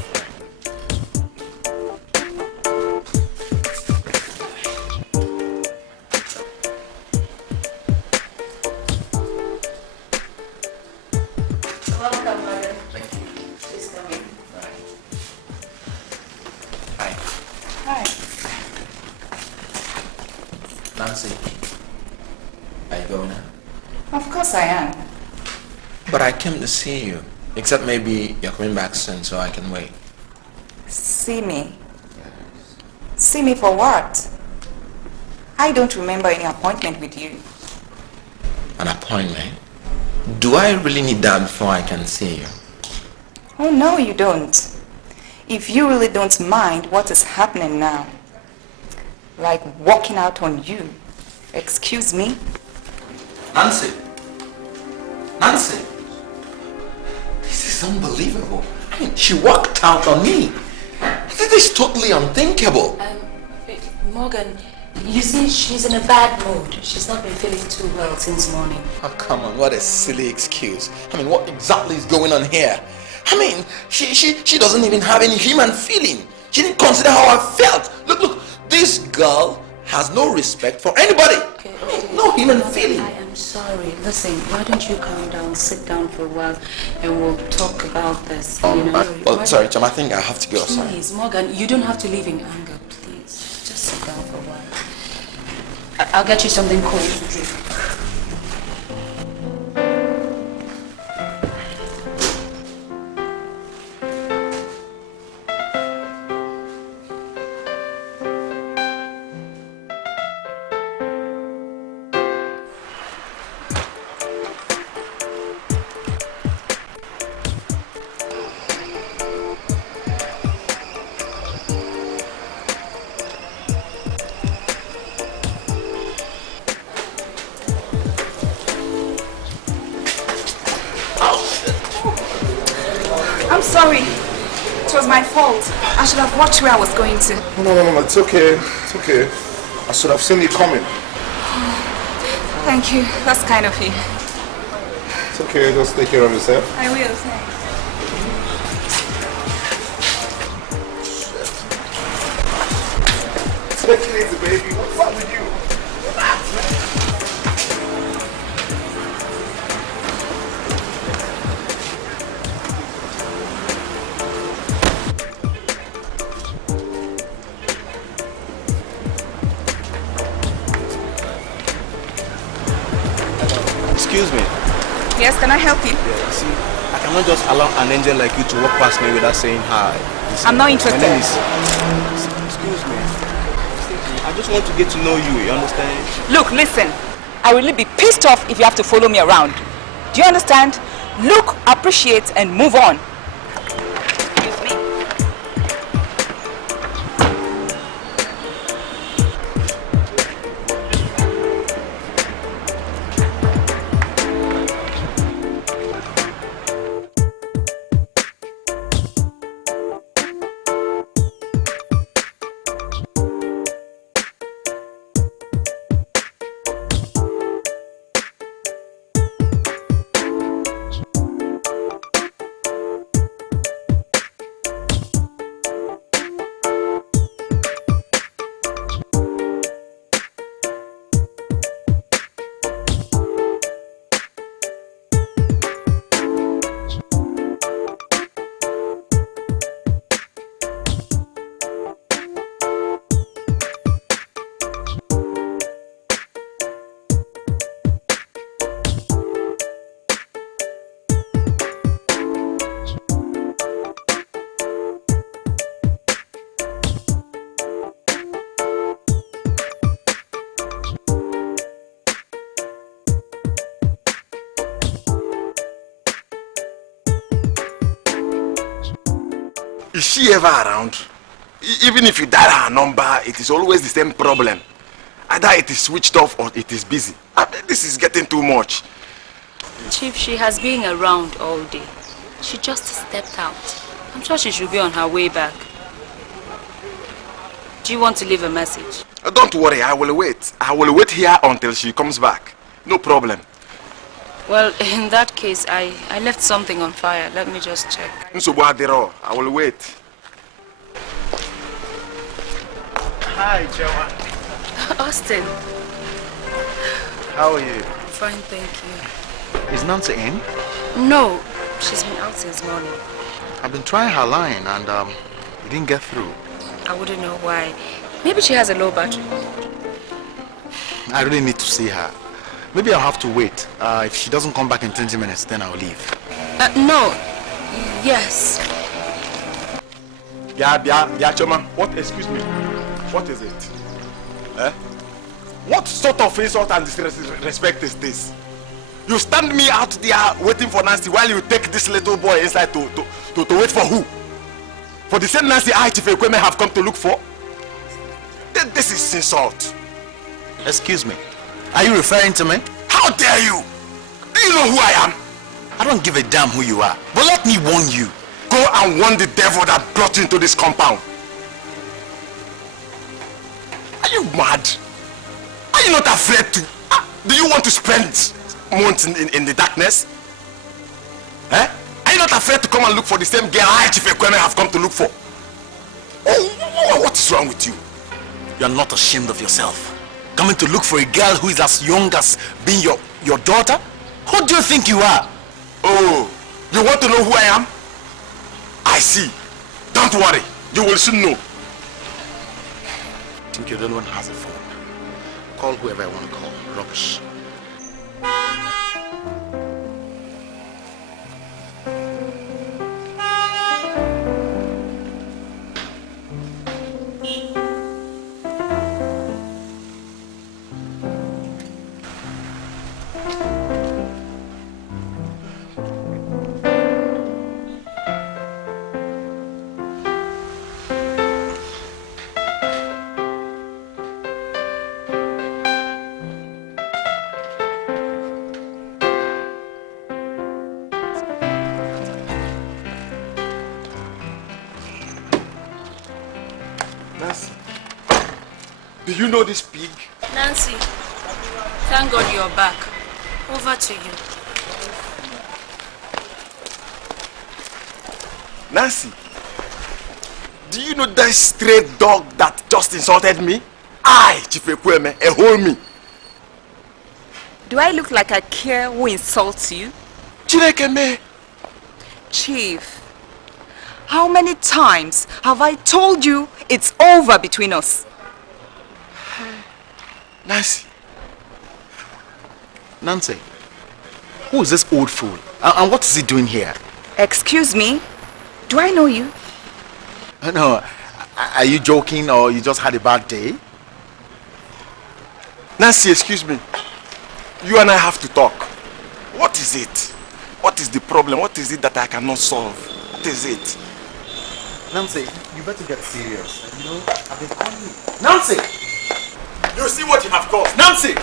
Welcome, Morgan. Thank you. Please come in. Hi. Hi. Nancy. Are you going now? Of course I am. But I came to see you. Except maybe you're coming back soon so I can wait. See me? See me for what? I don't remember any appointment with you. An appointment? Do I really need that before I can see you? Oh no, you don't. If you really don't mind what is happening now, like walking out on you, excuse me? Nancy! Nancy! This is unbelievable. I mean, she walked out on me. This is totally unthinkable. Morgan, you see, she's in a bad mood. She's not been feeling too well since morning. Oh, come on, what a silly excuse. I mean, what exactly is going on here? I mean, she doesn't even have any human feeling. She didn't consider how I felt. Look, this girl has no respect for anybody. Okay. No human feeling. I am sorry. Listen, why don't you calm down, sit down for a while, and we'll talk about this. You know. Sorry, Chum, I think I have to go. Sorry. Please, Morgan, you don't have to leave in anger. Please, just sit down for a while. I'll get you something cold to drink. I'm sorry. It was my fault. I should have watched where I was going to. No, it's okay. It's okay. I should have seen you coming. Thank you. That's kind of you. It's okay, just take care of yourself. I will, thanks. Take it easy, baby. What's up with you? Relax, man. Excuse me. Yes, can I help you? Yeah, see, I cannot just allow an angel like you to walk past me without saying hi. I'm not interested. My name is... Excuse me. I just want to get to know you, you understand? Look, listen. I will really be pissed off if you have to follow me around. Do you understand? Look, appreciate, and move on. Is she ever around? Even if you dial her number, it is always the same problem. Either it is switched off or it is busy. This is getting too much. Chief, she has been around all day. She just stepped out. I'm sure she should be on her way back. Do you want to leave a message? Don't worry, I will wait. I will wait here until she comes back. No problem. Well, in that case, I left something on fire. Let me just check. I will wait. Hi, Joanne. Austin. How are you? Fine, thank you. Is Nancy in? No, she's been out since morning. I've been trying her line and it didn't get through. I wouldn't know why. Maybe she has a low battery. I really need to see her. Maybe I'll have to wait. If she doesn't come back in 20 minutes, then I'll leave. No. Yes. Yeah, Choma. What? Excuse me. What is it? Eh? What sort of insult and disrespect is this? You stand me out there waiting for Nancy while you take this little boy inside to wait for who? For the same Nancy I, Chief Ekweme, have come to look for? This is insult. Excuse me. Are you referring to me? How dare you? Do you know who I am? I don't give a damn who you are. But let me warn you. Go and warn the devil that brought you into this compound. Are you mad? Are you not afraid to? Do you want to spend months in the darkness? Eh? Are you not afraid to come and look for the same girl I, Chief Ekweme, have come to look for? Oh, what is wrong with you? You are not ashamed of yourself. Coming to look for a girl who is as young as being your daughter? Who do you think you are? Oh, you want to know who I am? I see. Don't worry, you will soon know. I think your little one has a phone. Call whoever I want to call. Rubbish. Nancy, do you know this pig? Nancy, thank God you're back. Over to you. Nancy, do you know that stray dog that just insulted me? I, Chief Ekweme, a whole me. Do I look like I care who insults you? Chinekeme. Chief, how many times have I told you it's over between us? Nancy. Nancy, Who is this old fool? And what is he doing here? Excuse me? Do I know you? No, are you joking or you just had a bad day? Nancy, excuse me. You and I have to talk. What is it? What is the problem? What is it that I cannot solve? What is it? Nancy, you better get serious. You know, I've been calling you. Nancy! You see what you have caused. Nancy!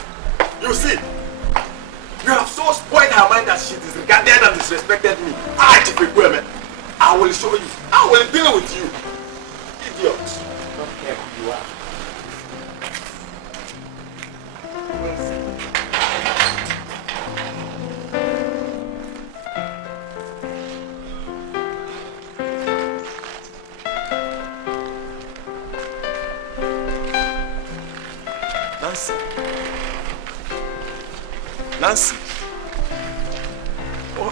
You see? You have so spoiled her mind that she disregarded and disrespected me. I will show you. I will deal with you. Idiot. Don't care who you are. Nancy. Nancy.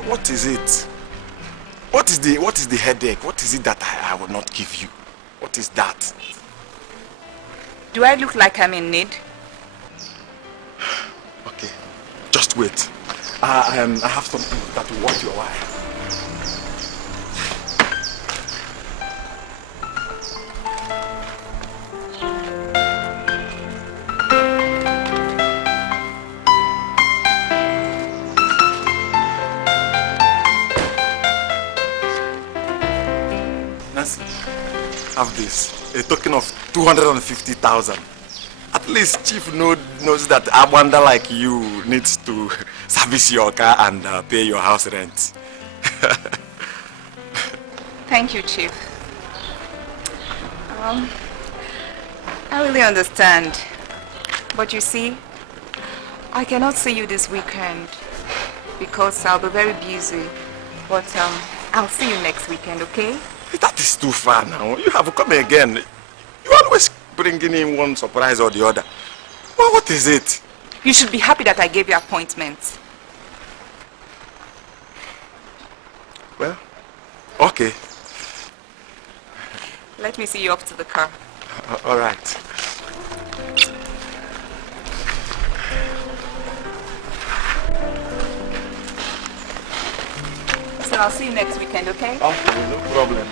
What is it? What is the headache? What is it that I will not give you? What is that? Do I look like I'm in need? Okay, just wait. I have something that will worth your while. Have this, a token of 250,000. At least Chief knows that a wonder like you needs to service your car and pay your house rent. Thank you, Chief. I really understand. But you see, I cannot see you this weekend because I'll be very busy. But I'll see you next weekend, okay? That is too far now. You have come again. You always bringing in one surprise or the other. Well, what is it? You should be happy that I gave you appointment. Well, okay. Let me see you up to the car. All right. So I'll see you next weekend, okay? Okay, no problem.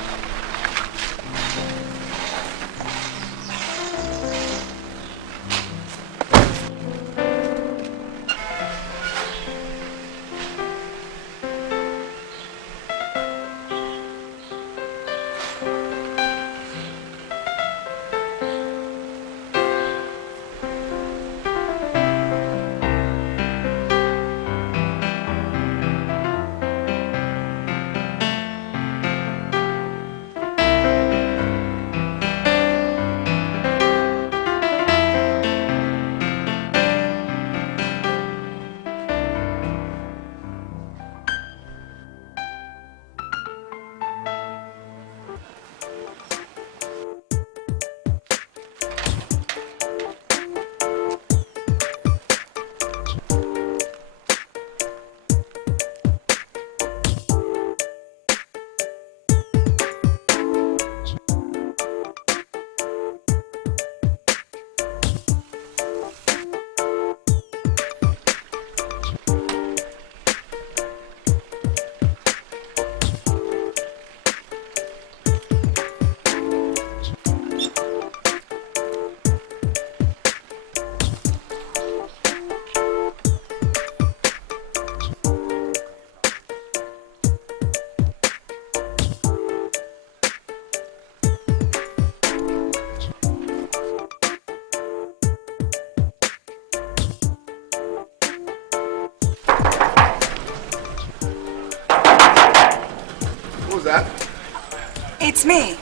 It's me.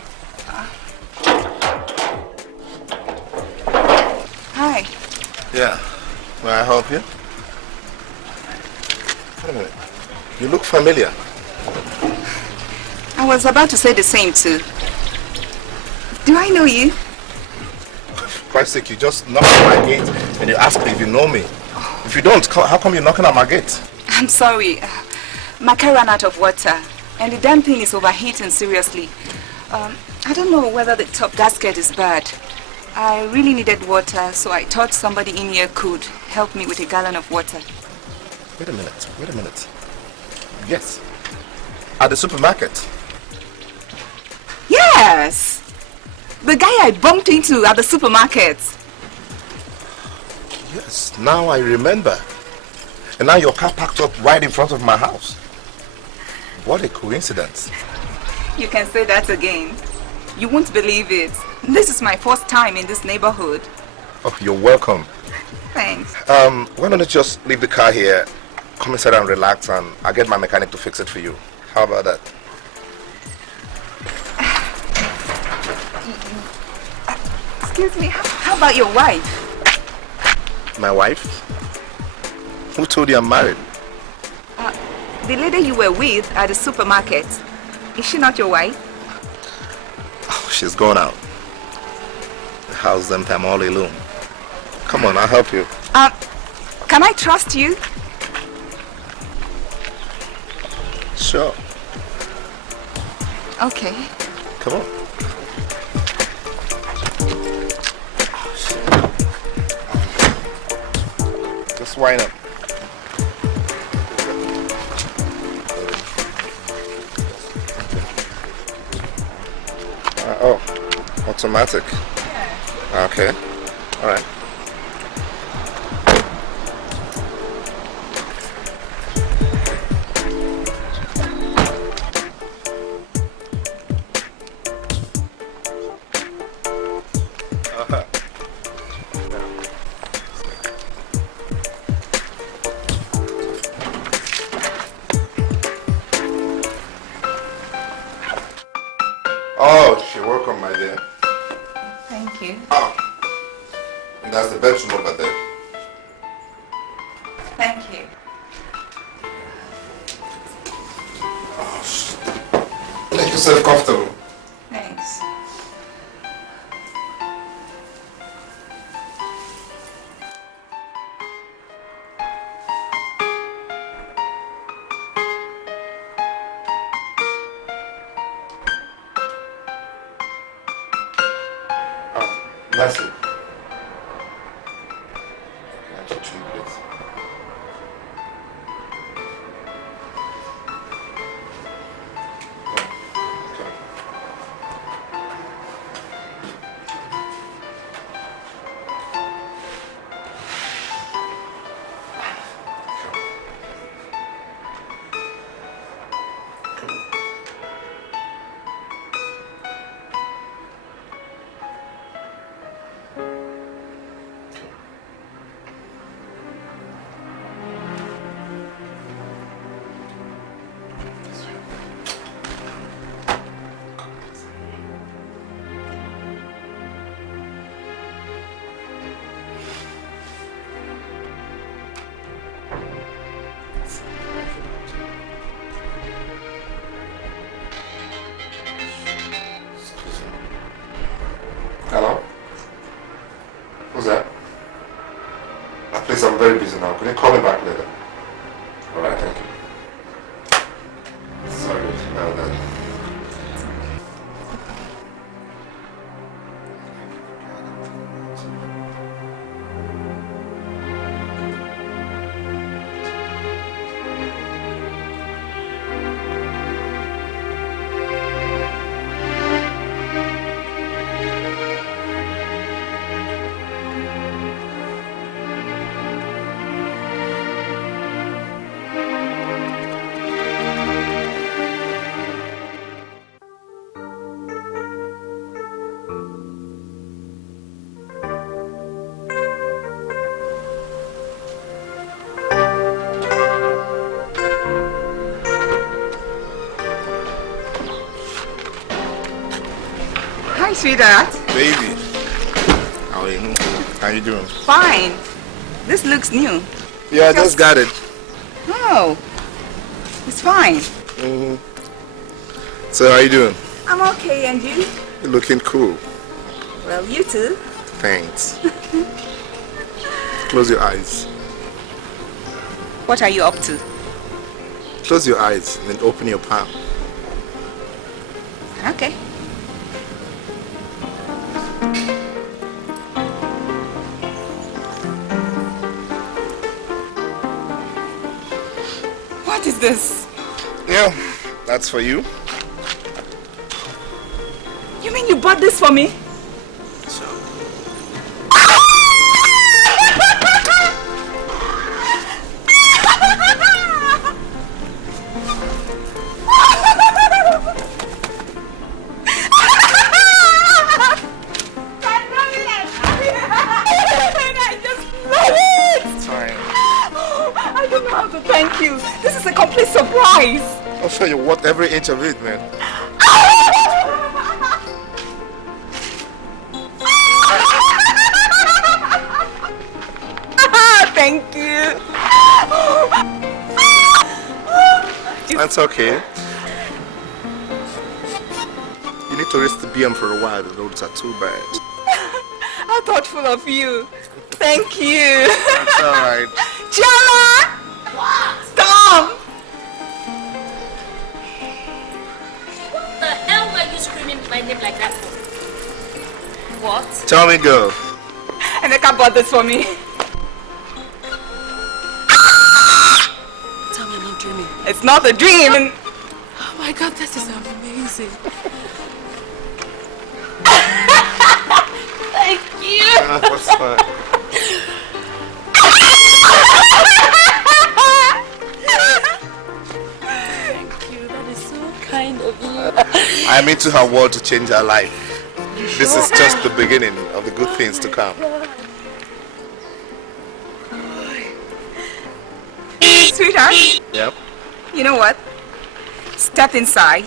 Hi. Yeah. May I help you? Wait a minute. You look familiar. I was about to say the same too. Do I know you? For Christ's sake, you just knocked at my gate and you ask me if you know me. If you don't, how come you're knocking at my gate? I'm sorry. My car ran out of water and the damn thing is overheating seriously. I don't know whether the top gasket is bad. I really needed water, so I thought somebody in here could help me with a gallon of water. Wait a minute. Yes. At the supermarket. Yes! The guy I bumped into at the supermarket. Yes, now I remember. And now your car parked up right in front of my house. What a coincidence. You can say that again. You won't believe it. This is my first time in this neighborhood. Oh, you're welcome. Thanks. Why don't you just leave the car here, come inside and relax, and I'll get my mechanic to fix it for you. How about that? Excuse me, how about your wife? My wife? Who told you I'm married? The lady you were with at the supermarket. Is she not your wife? Oh, she's gone out. The house empty, I'm all alone. Come on, I'll help you. Can I trust you? Sure. Okay. Come on. Just wind up. Oh, automatic. Yeah. Okay. All right. Oh, you're welcome, my dear. Thank you. Oh, and that's the bedroom over there. Thank you. Oh, make yourself comfortable. Thanks. That's it. Can I talk to you, please? Hello? Who's that? Please, I'm very busy now. Could you call me back later? Alright, thank you. Sorry about that. Hi, sweetheart. Baby. How are you? How you doing? Fine. This looks new. Yeah, I just got it. Oh, it's fine. Mm-hmm. So how you doing? I'm okay, and you? You're looking cool. Well, you too. Thanks. Close your eyes. What are you up to? Close your eyes and then open your palm. Okay. What is this? Yeah, that's for you. You mean you bought this for me? Thank you. This is a complete surprise. I'll show you what every inch of it, man. Thank you. That's okay. You need to rest the BM for a while. The roads are too bad. How thoughtful of you. Thank you. That's alright. Chioma! What? Come! What the hell were you screaming my name like that for? What? Tell me, girl. Emeka bought this for me. Tell me I'm not dreaming. It's not a dream. Oh my God, this is amazing. Thank you. What's fine? Thank you. That is so kind of you. I'm into her world to change her life. This is just the beginning of the good things to come. Sweetheart, Yep. you know what? Step inside.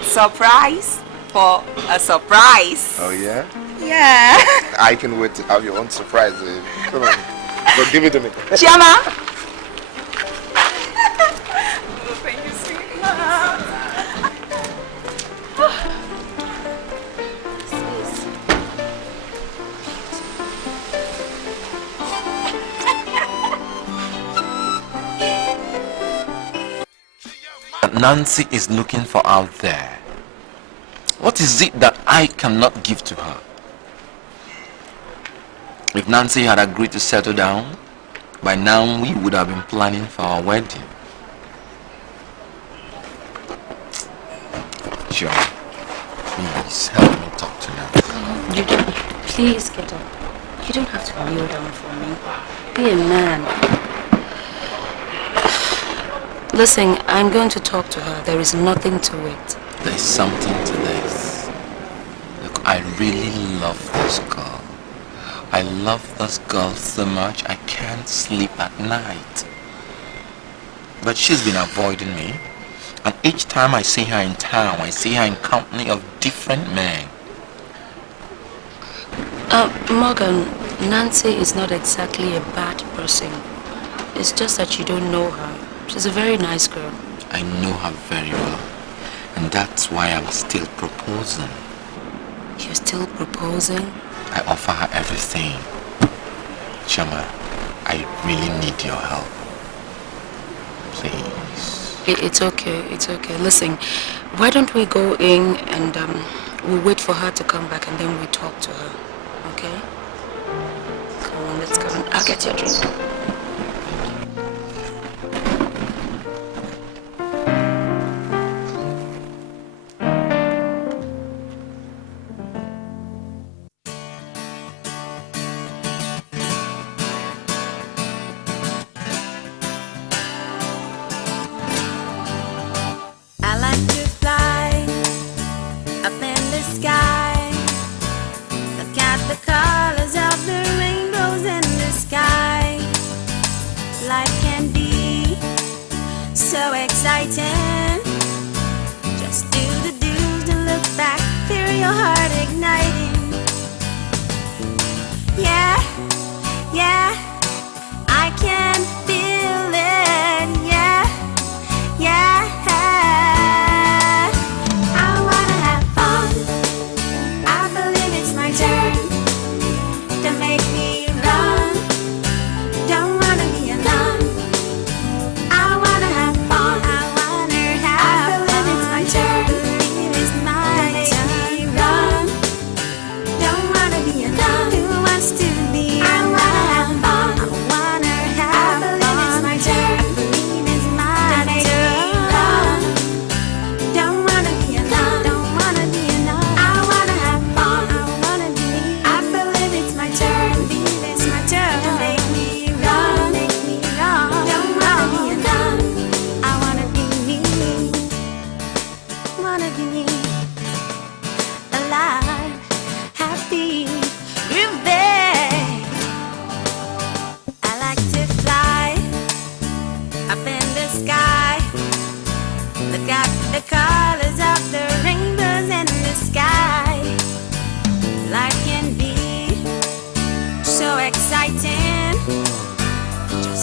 Surprise for a surprise. Oh, yeah? Yeah. I can wait to have your own surprise. Come on. Go give it to me. Chioma. Oh, thank you, sweetheart. Nancy is looking for out there. What is it that I cannot give to her? If Nancy had agreed to settle down, by now we would have been planning for our wedding. John, please help me talk to Nancy. You don't. Please get up. You don't have to kneel down for me. Be a man. Listen, I'm going to talk to her. There is nothing to it. There's something to this. Look, I really love this girl. I love this girl so much I can't sleep at night. But she's been avoiding me. And each time I see her in town, I see her in company of different men. Morgan, Nancy is not exactly a bad person. It's just that you don't know her. She's a very nice girl. I know her very well. And that's why I'm still proposing. You're still proposing? I offer her everything. Chama, I really need your help. Please. It's okay, it's okay. Listen, why don't we go in and we'll wait for her to come back and then we talk to her, okay? Come on, let's go. I'll get you a drink.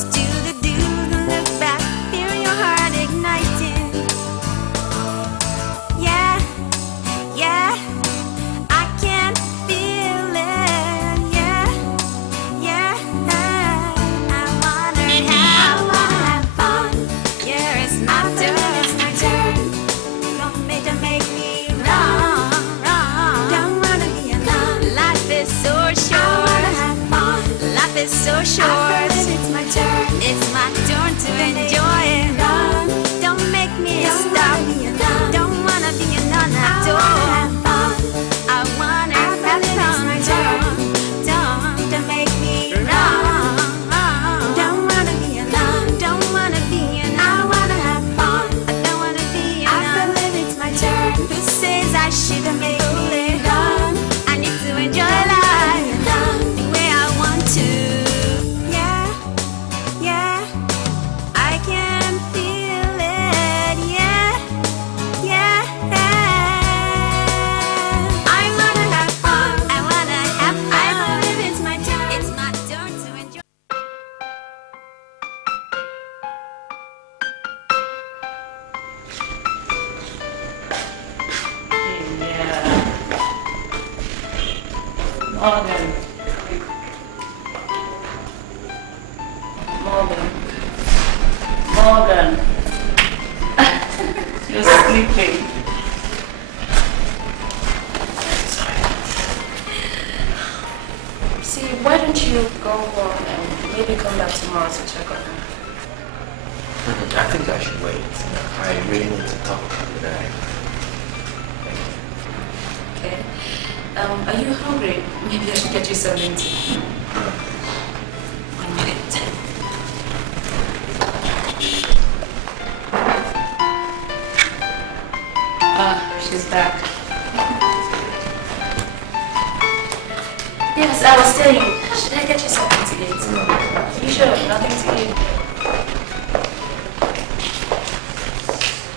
Just do the do's and look back, feel your heart igniting. Yeah, yeah, I can feel it. Yeah, yeah, I wanna have fun. Yeah, it's my turn, it's my turn. Don't make me wrong. Don't wanna be alone. Life is so short. I wanna have fun. Life is so short. It's my turn. It's my turn to enjoy it. Don't make me stop. Don't wanna be alone at all. I wanna have fun. It's my turn. Don't make me wrong. Don't wanna be alone. Don't wanna be alone. I wanna have fun. I don't wanna be alone. I believe it's my turn. Who says I shouldn't be alone? I need to enjoy life the way I want to. Yeah, yeah, I can feel it. Yeah, yeah, I wanna have fun. I wanna have fun. I believe it's my turn. It's my turn to enjoy. Morgan. Morgan. You're sleeping. See, why don't you go home and maybe come back tomorrow to check on her? I think I should wait. I really need to talk with her. Okay. Are you hungry? Maybe I should get you something to eat. 1 minute. She's back. Yes, I was saying, should I get you something to eat? You sure? Nothing to eat?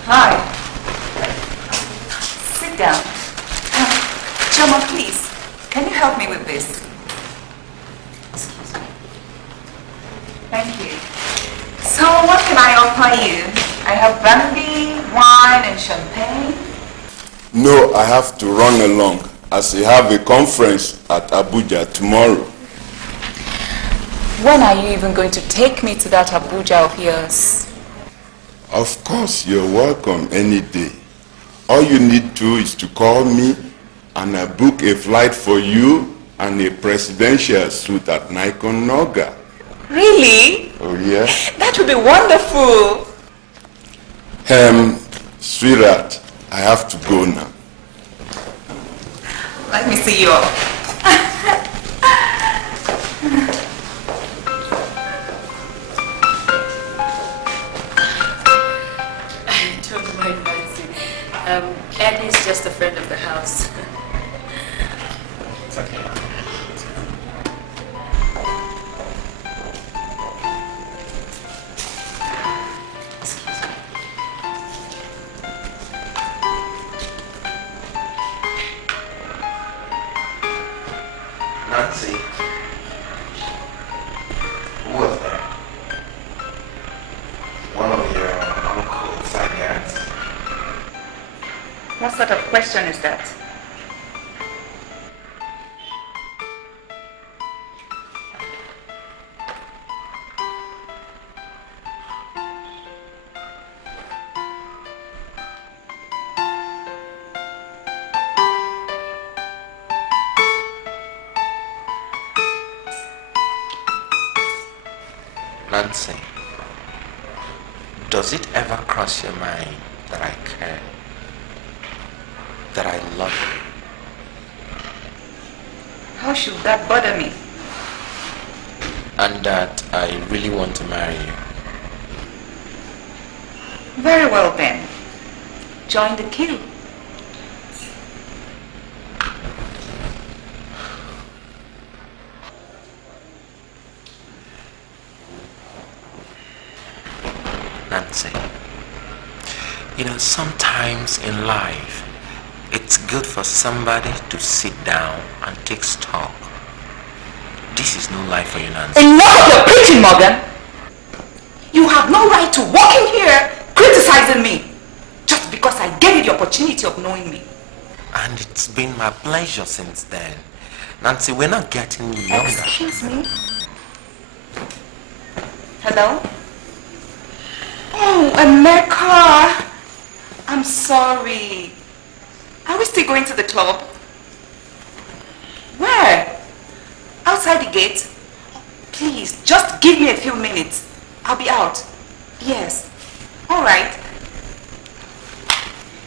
Hi. Sit down. Choma, please, can you help me with this? Excuse me. Thank you. So what can I offer you? I have brandy, wine, and champagne. No, I have to run along as I have a conference at Abuja tomorrow. When are you even going to take me to that Abuja of yours? Of course, you're welcome any day. All you need to is to call me and I book a flight for you and a presidential suite at Nikon Noga. Really? Oh yeah? That would be wonderful. Sweetheart, I have to go now. Let me see you off. Don't mind Nancy. Eddie's just a friend of the house. It's okay. Nancy, who was that? One of your uncles, I guess. What sort of question is that? Nancy, does it ever cross your mind that I care? That I love you? How should that bother me? And that I really want to marry you? Very well then. Join the queue. Nancy, you know, sometimes in life, it's good for somebody to sit down and take stock. This is no life for you, Nancy. Enough of your preaching, Morgan! You have no right to walk in here criticizing me just because I gave you the opportunity of knowing me. And it's been my pleasure since then. Nancy, we're not getting younger. Excuse me? Hello? Oh, Emeka! I'm sorry. Are we still going to the club? Where? Outside the gate? Please, just give me a few minutes. I'll be out. Yes. All right.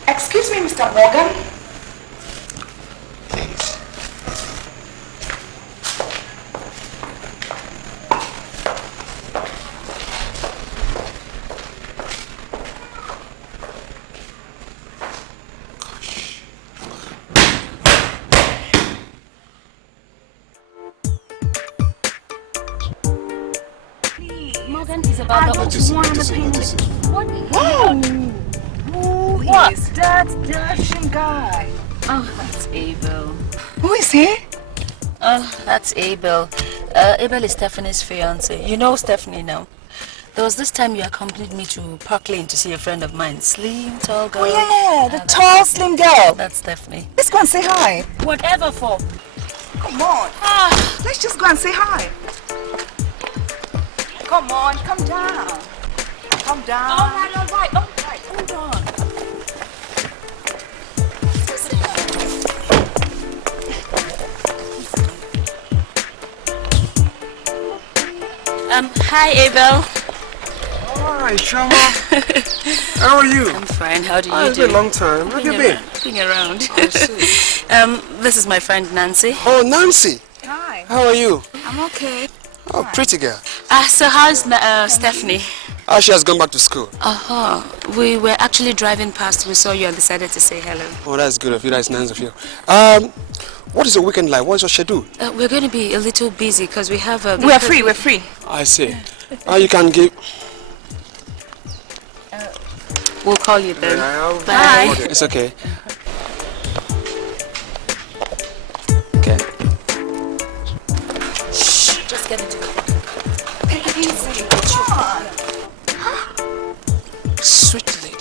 Excuse me, Mr. Morgan. Please. Morgan is about What is it? What? Who is that dashing guy? Oh, that's Abel. Who is he? Oh, that's Abel. Abel is Stephanie's fiance. You know Stephanie now. There was this time you accompanied me to Park Lane to see a friend of mine. Slim, tall girl. Oh yeah, the tall, slim girl. That's Stephanie. Let's go and say hi. Whatever for. Come on. Let's just go and say hi. Come on, come down. Come down. All right. Hold on. Hi, Abel. Hi, Shama. How are you? I'm fine. How do you It's do? been a long time. How have you been? Being around. I see. This is my friend Nancy. Oh, Nancy. Hi. How are you? I'm okay. Oh, pretty girl. So how's Stephanie? She has gone back to school. We were actually driving past. We saw you and decided to say hello. Oh, that's good of you. That's nice of you. What is your weekend like? What is your schedule? We're going to be a little busy because we have a... We're free. I see. You can give... We'll call you then. Bye. It's okay. Okay. Shh, just get into the car. Take it easy. Come on. Sweet lady.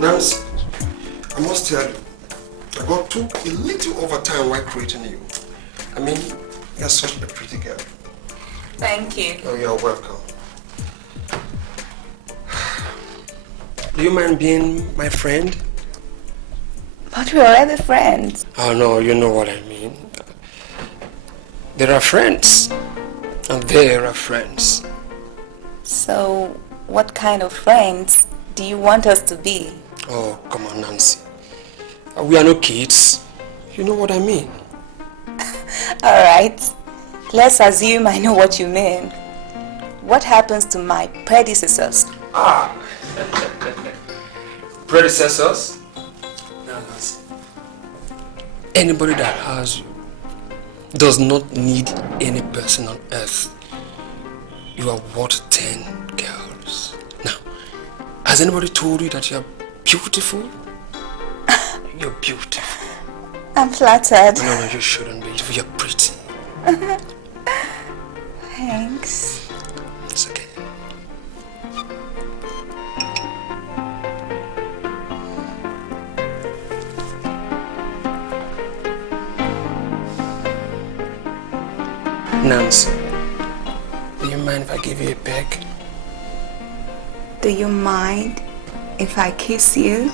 Nancy, I must tell you, I took a little overtime while creating you. I mean, you're such a pretty girl. Thank you. Oh, you're welcome. Do you mind being my friend? But we're already friends. Oh no, you know what I mean. There are friends, and there are friends. So, what kind of friends do you want us to be? Oh, come on, Nancy. We are no kids. You know what I mean. Alright. Let's assume I know what you mean. What happens to my predecessors? Predecessors? No, Nancy. Anybody that has you does not need any person on earth. You are worth 10 girls. Now, has anybody told you that you are beautiful? You're beautiful. I'm flattered. No, you shouldn't be. You're pretty. Thanks. It's okay. Nancy, do you mind if I give you a peck? Do you mind if I kiss you?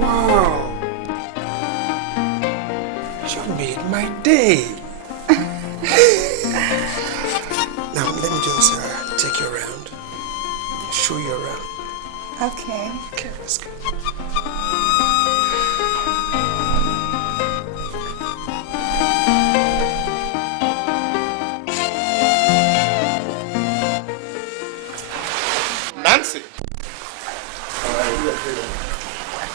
Wow! You made my day! Now, let me just take you around. show you around. Okay. Okay, let's go. Nancy.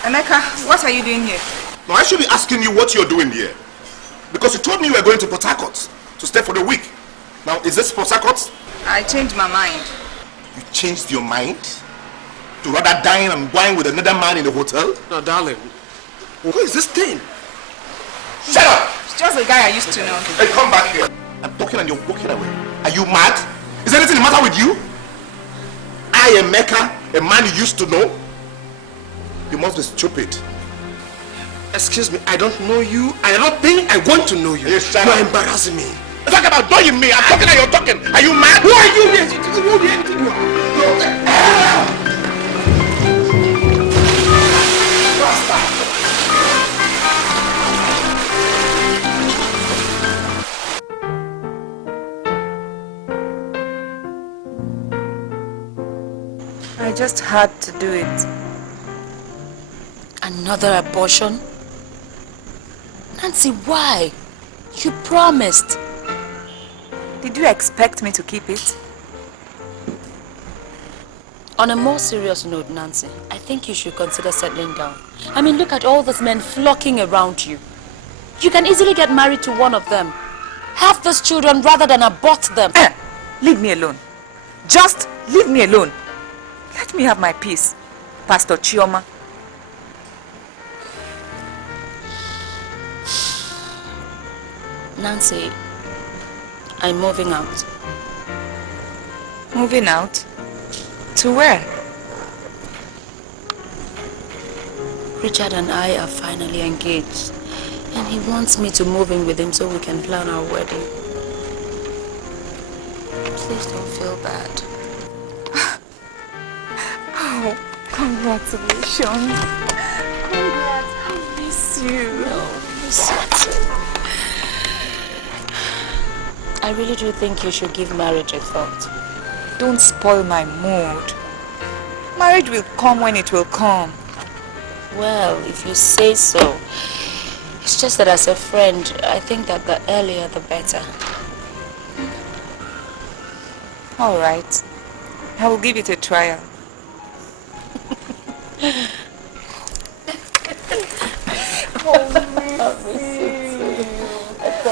Emeka, what are you doing here? No, I should be asking you what you're doing here. Because you told me you were going to Port Harcourt to stay for the week. Now, is this Port Harcourt? I changed my mind. You changed your mind? To rather dine and wine with another man in the hotel? No, darling. Who is this thing? Shut up! It's just a guy I used to know. Hey, come back here. I'm talking and you're walking away. Are you mad? Is anything the matter with you? I am Mecca, a man you used to know? You must be stupid. Excuse me, I don't know you. I don't think I want to know you. Yes, you are embarrassing me. Talk about knowing me. I'm talking and you're talking. Are you mad? Who are you? I just had to do it. Another abortion? Nancy, why? You promised. Did you expect me to keep it? On a more serious note, Nancy, I think you should consider settling down. I mean, look at all these men flocking around you. You can easily get married to one of them. Have those children rather than abort them. Leave me alone. Just leave me alone. Let me have my peace, Pastor Chioma. Nancy, I'm moving out. Moving out? To where? Richard and I are finally engaged. And he wants me to move in with him so we can plan our wedding. Please don't feel bad. Oh, congratulations. Congrats. I miss you. No, I miss you too. I really do think you should give marriage a thought. Don't spoil my mood. Marriage will come when it will come. Well, if you say so. It's just that as a friend, I think that the earlier the better. All right. I will give it a trial.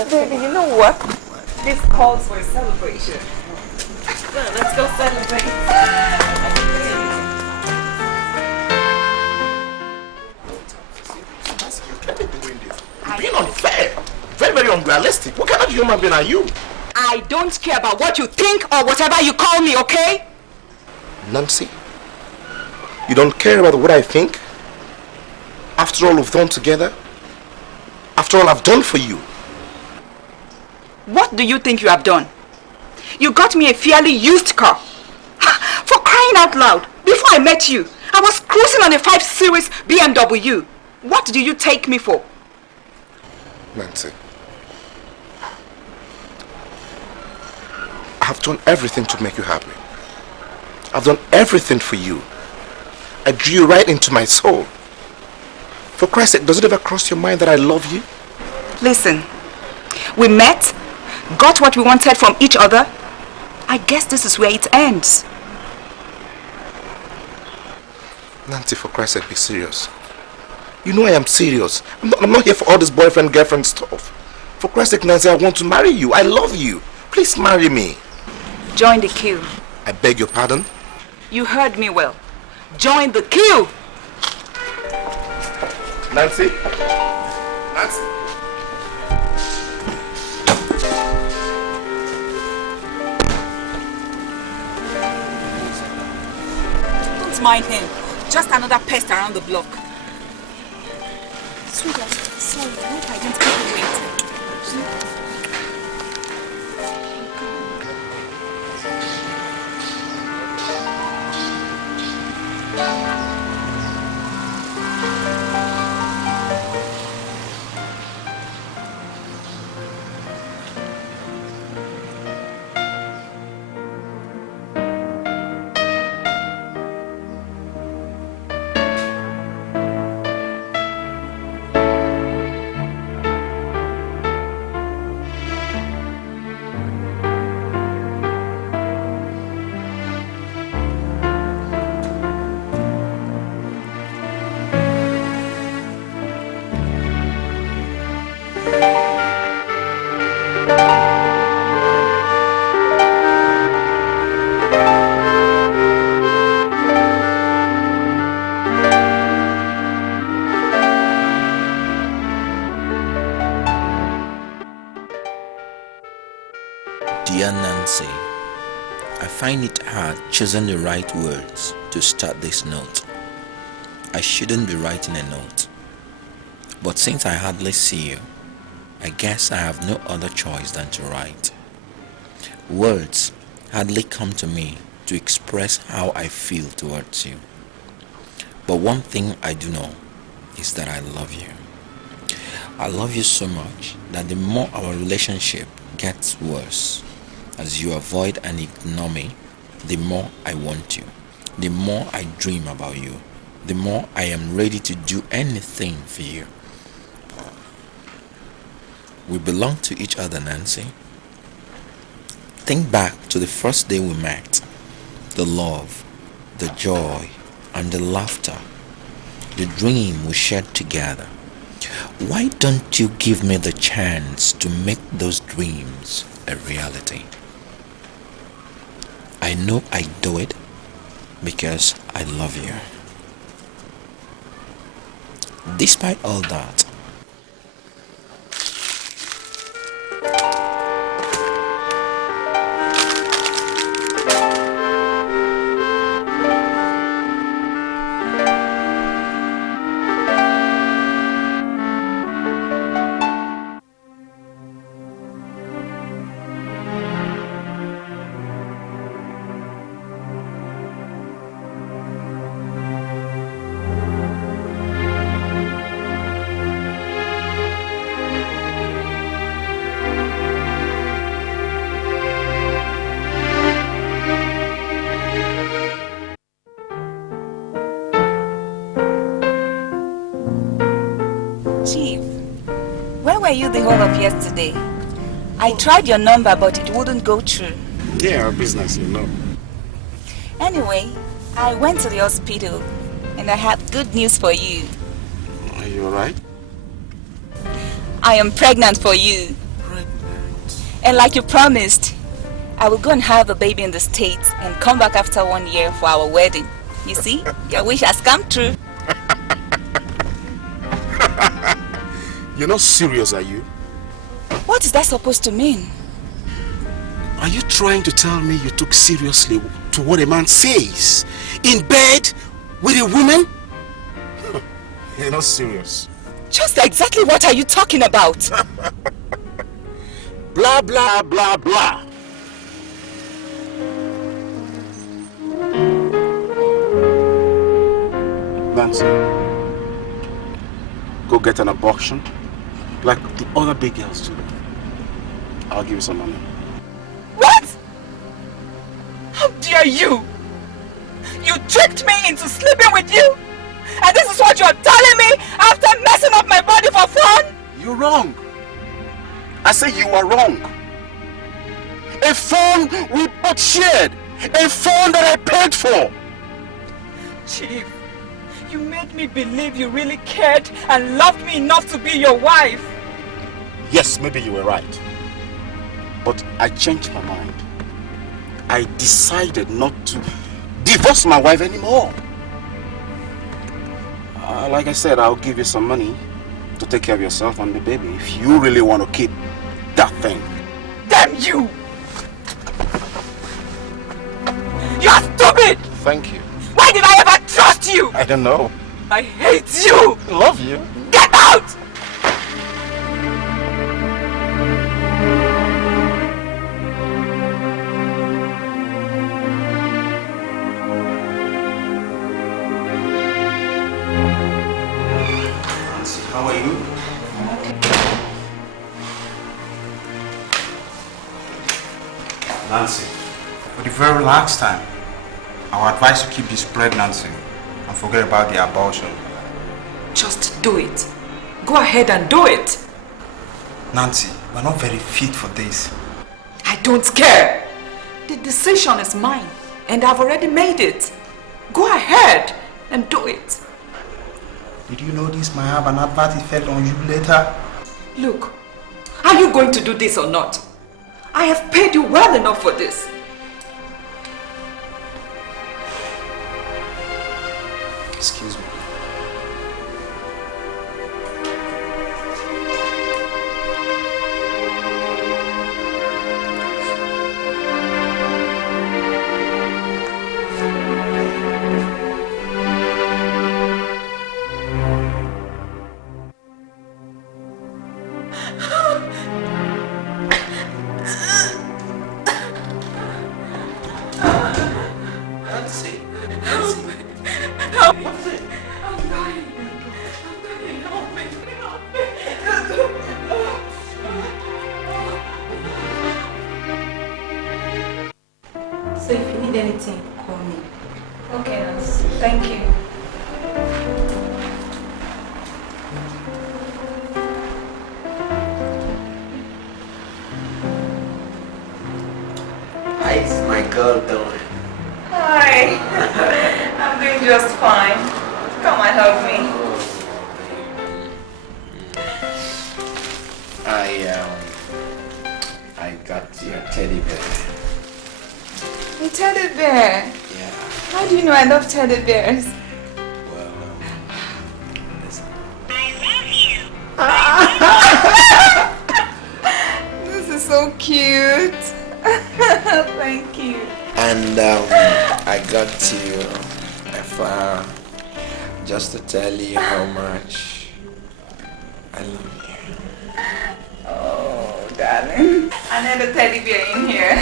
Baby, you know what? This calls for a celebration. Well, let's go celebrate. Being unfair. Very, very unrealistic. What kind of human being are you? I don't care about what you think or whatever you call me, okay? Nancy, you don't care about what I think? After all we've done together? After all I've done for you? What do you think you have done? You got me a fairly used car. For crying out loud, before I met you, I was cruising on a 5 Series BMW. What do you take me for? Nancy, I have done everything to make you happy. I've done everything for you. I drew you right into my soul. For Christ's sake, does it ever cross your mind that I love you? Listen, we met, got what we wanted from each other. I guess this is where it ends. Nancy, for Christ's sake, be serious. You know I am serious. I'm not here for all this boyfriend-girlfriend stuff. For Christ's sake, Nancy, I want to marry you. I love you. Please marry me. Join the queue. I beg your pardon? You heard me well. Join the queue. Nancy? Nancy? Don't mind him. Just another pest around the block. Sweetheart, sorry, I hope I didn't keep you waiting. Dear Nancy, I find it hard choosing the right words to start this note. I shouldn't be writing a note. But since I hardly see you, I guess I have no other choice than to write. Words hardly come to me to express how I feel towards you. But one thing I do know is that I love you. I love you so much that the more our relationship gets worse, as you avoid and ignore me, the more I want you. The more I dream about you. The more I am ready to do anything for you. We belong to each other, Nancy. Think back to the first day we met. The love, the joy, and the laughter. The dream we shared together. Why don't you give me the chance to make those dreams a reality? I know I do it because I love you. Despite all that, were you the whole of yesterday? I tried your number, but it wouldn't go through. Yeah, our business, you know. Anyway, I went to the hospital and I have good news for you. Are you alright? I am pregnant for you. Pregnant? And like you promised, I will go and have a baby in the States and come back after 1 year for our wedding. You see, your wish has come true. You're not serious, are you? What is that supposed to mean? Are you trying to tell me you took seriously to what a man says? In bed with a woman? You're not serious. Just exactly what are you talking about? Blah, blah, blah, blah. Nancy, go get an abortion like the other big girls do. I'll give you some money. What? How dare you? You tricked me into sleeping with you? And this is what you're telling me after messing up my body for fun? You're wrong. I say you are wrong. A phone we both shared. A phone that I paid for. Chief, you made me believe you really cared and loved me enough to be your wife. Yes, maybe you were right. But I changed my mind. I decided not to divorce my wife anymore. Like I said, I'll give you some money to take care of yourself and the baby if you really want to keep that thing. Damn you! You're stupid! Thank you. Why did I ever trust you? I don't know. I hate you! I love you. Get out! How are you? Nancy, for the very last time, I would advise you keep this pregnancy and forget about the abortion. Just do it. Go ahead and do it. Nancy, we're not very fit for this. I don't care. The decision is mine and I've already made it. Go ahead and do it. Did you know this might have an adverse effect on you later? Look, are you going to do this or not? I have paid you well enough for this. Excuse me. If you need anything, call me. Okay, nurse. Thank you. How is my girl doing? Hi. I'm doing just fine. Come and hug me. I got your teddy bear. A teddy bear? Yeah. How do you know I love teddy bears? This is so cute. Thank you. And I got you a flower just to tell you how much I love you. Oh, darling. Another teddy bear in here.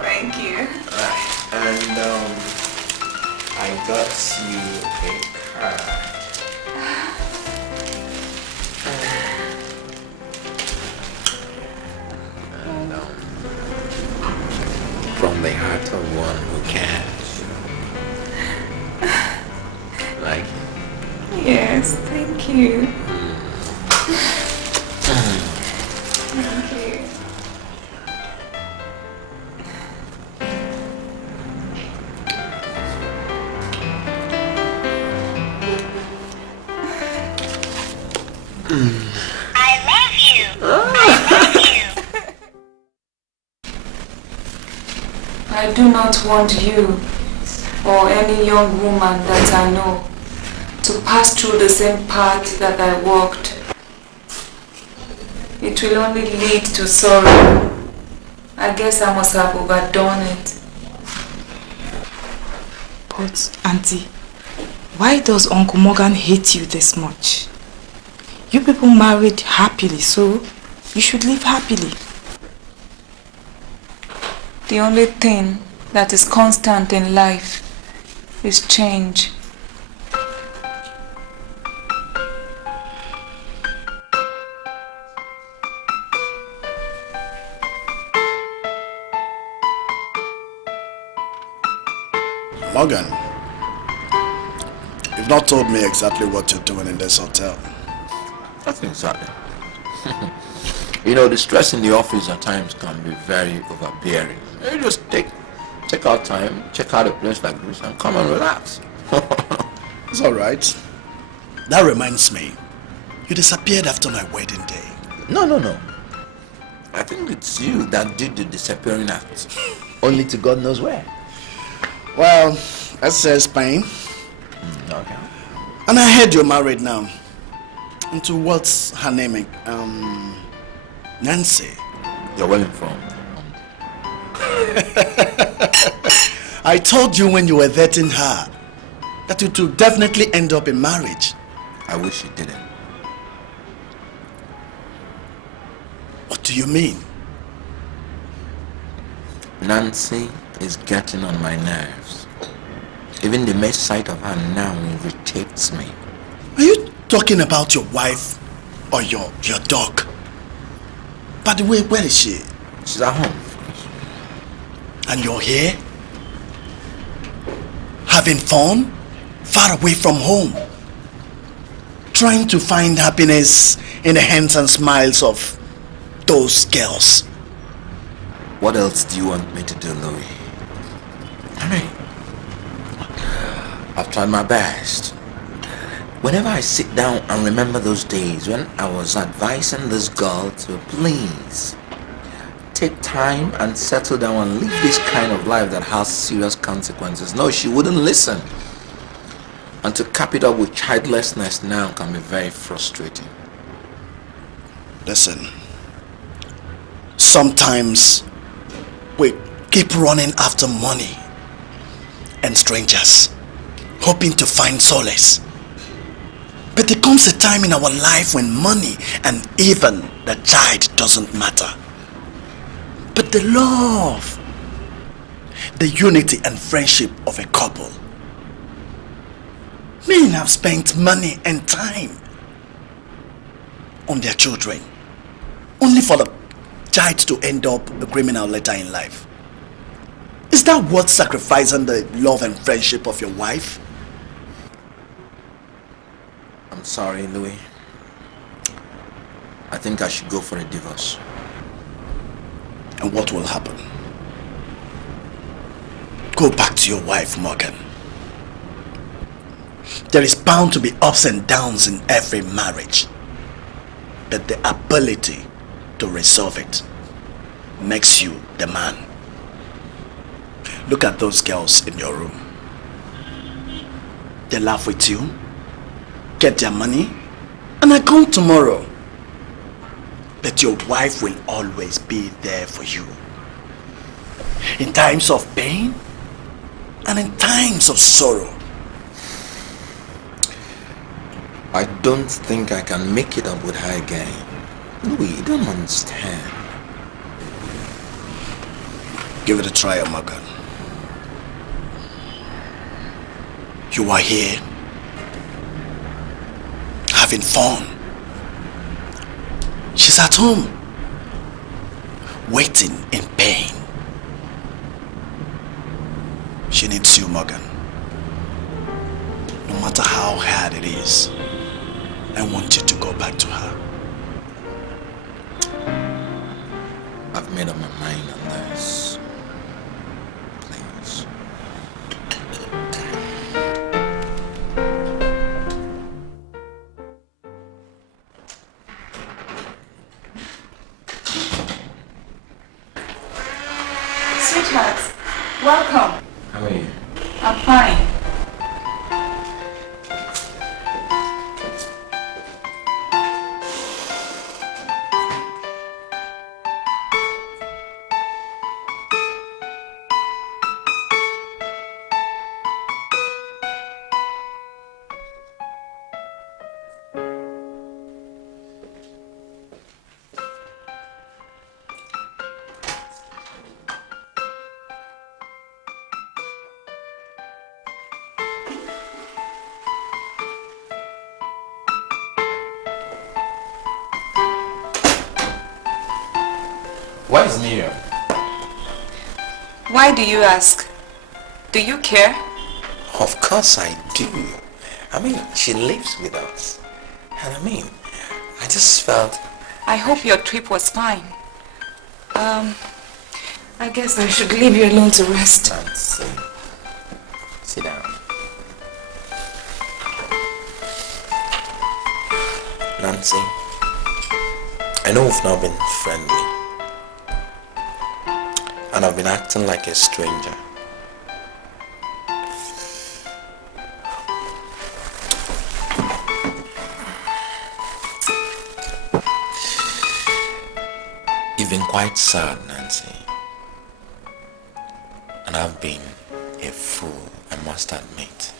Thank you. And I got you a card. And, from the heart of one who cares. Like it? Yes, thank you. Thank you. I do not want you or any young woman that I know to pass through the same path that I walked. It will only lead to sorrow. I guess I must have overdone it. But, Auntie, why does Uncle Morgan hate you this much? You people married happily, so you should live happily. The only thing that is constant in life is change. Morgan, you've not told me exactly what you're doing in this hotel. Nothing exactly. You know, the stress in the office at times can be very overbearing. You just take out time, check out a place like this and come and relax. It's alright. That reminds me, you disappeared after my wedding day. No. I think it's you that did the disappearing act. Only to God knows where. Well, let's say Spain. Okay. And I heard you're married now. And to what's her name? Nancy. You're well informed. I told you when you were dating her that it would definitely end up in marriage. I wish you didn't. What do you mean? Nancy is getting on my nerves. Even the mere sight of her now irritates me. Are you talking about your wife or your dog? By the way, where is she? She's at home. And you're here? Having fun? Far away from home? Trying to find happiness in the hands and smiles of those girls? What else do you want me to do, Louis? I mean, I've tried my best. Whenever I sit down and remember those days when I was advising this girl to please take time and settle down and live this kind of life that has serious consequences. No, she wouldn't listen. And to cap it up with childlessness now can be very frustrating. Listen, sometimes we keep running after money and strangers, hoping to find solace. But there comes a time in our life when money and even the child doesn't matter. But the love, the unity and friendship of a couple. Men have spent money and time on their children, only for the child to end up a criminal later in life. Is that worth sacrificing the love and friendship of your wife? I'm sorry, Louis. I think I should go for a divorce. And what will happen? Go back to your wife, Morgan. There is bound to be ups and downs in every marriage. But the ability to resolve it makes you the man. Look at those girls in your room. They laugh with you, get their money, and I come tomorrow. But your wife will always be there for you. In times of pain and in times of sorrow. I don't think I can make it up with her again. Louis, you don't understand. Give it a try, Morgan. You are here, having fun. She's at home, waiting in pain. She needs you, Morgan. No matter how hard it is, I want you to go back to her. I've made up my mind on this. Please. Sweetheart, welcome. How are you? I'm fine. Where is Miriam? Why do you ask? Do you care? Of course I do. I mean, she lives with us. And I mean, I just felt... I hope your trip was fine. I guess I should leave you alone to rest. Nancy, sit down. Nancy, I know we've not been friendly. And I've been acting like a stranger. You've been quite sad, Nancy. And I've been a fool, I must admit.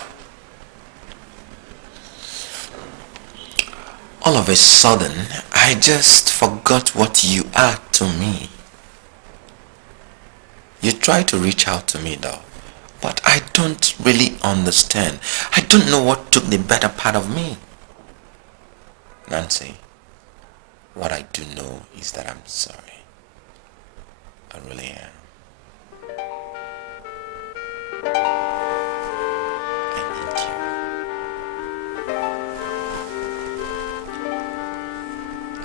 All of a sudden, I just forgot what you are to me. You try to reach out to me though, but I don't really understand. I don't know what took the better part of me. Nancy, what I do know is that I'm sorry. I really am. I need you.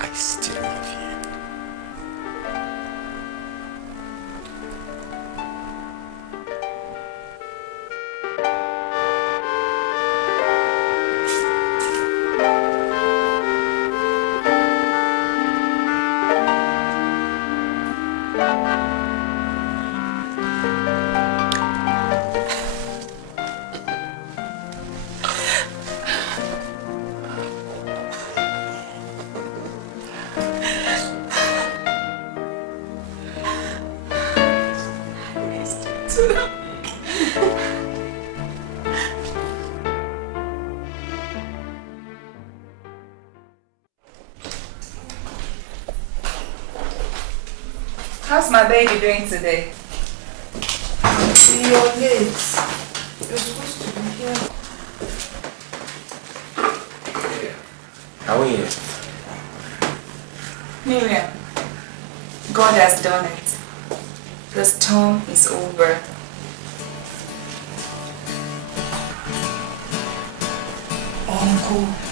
I still love you. How's my baby doing today? You're late. You're supposed to be here. How are you? Miriam, God has done it. The storm is over. home.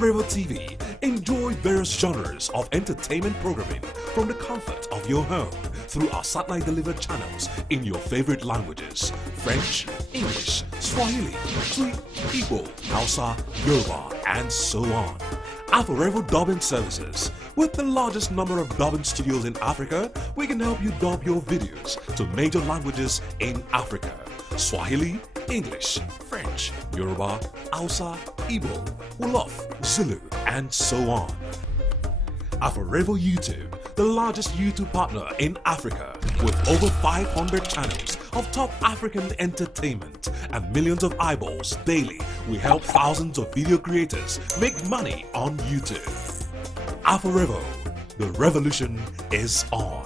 Avail TV. Enjoy various genres of entertainment programming from the comfort of your home through our satellite delivered channels in your favorite languages: French, English, Swahili, Twi, Igbo, Hausa, Yoruba, and so on. Avail dubbing services. With the largest number of dubbing studios in Africa, we can help you dub your videos to major languages in Africa: Swahili, English, French, Yoruba, Hausa, Igbo, Wolof, Zulu, and so on. Avail YouTube, the largest YouTube partner in Africa, with over 500 channels of top African entertainment and millions of eyeballs daily. We help thousands of video creators make money on YouTube. Avail, the revolution is on.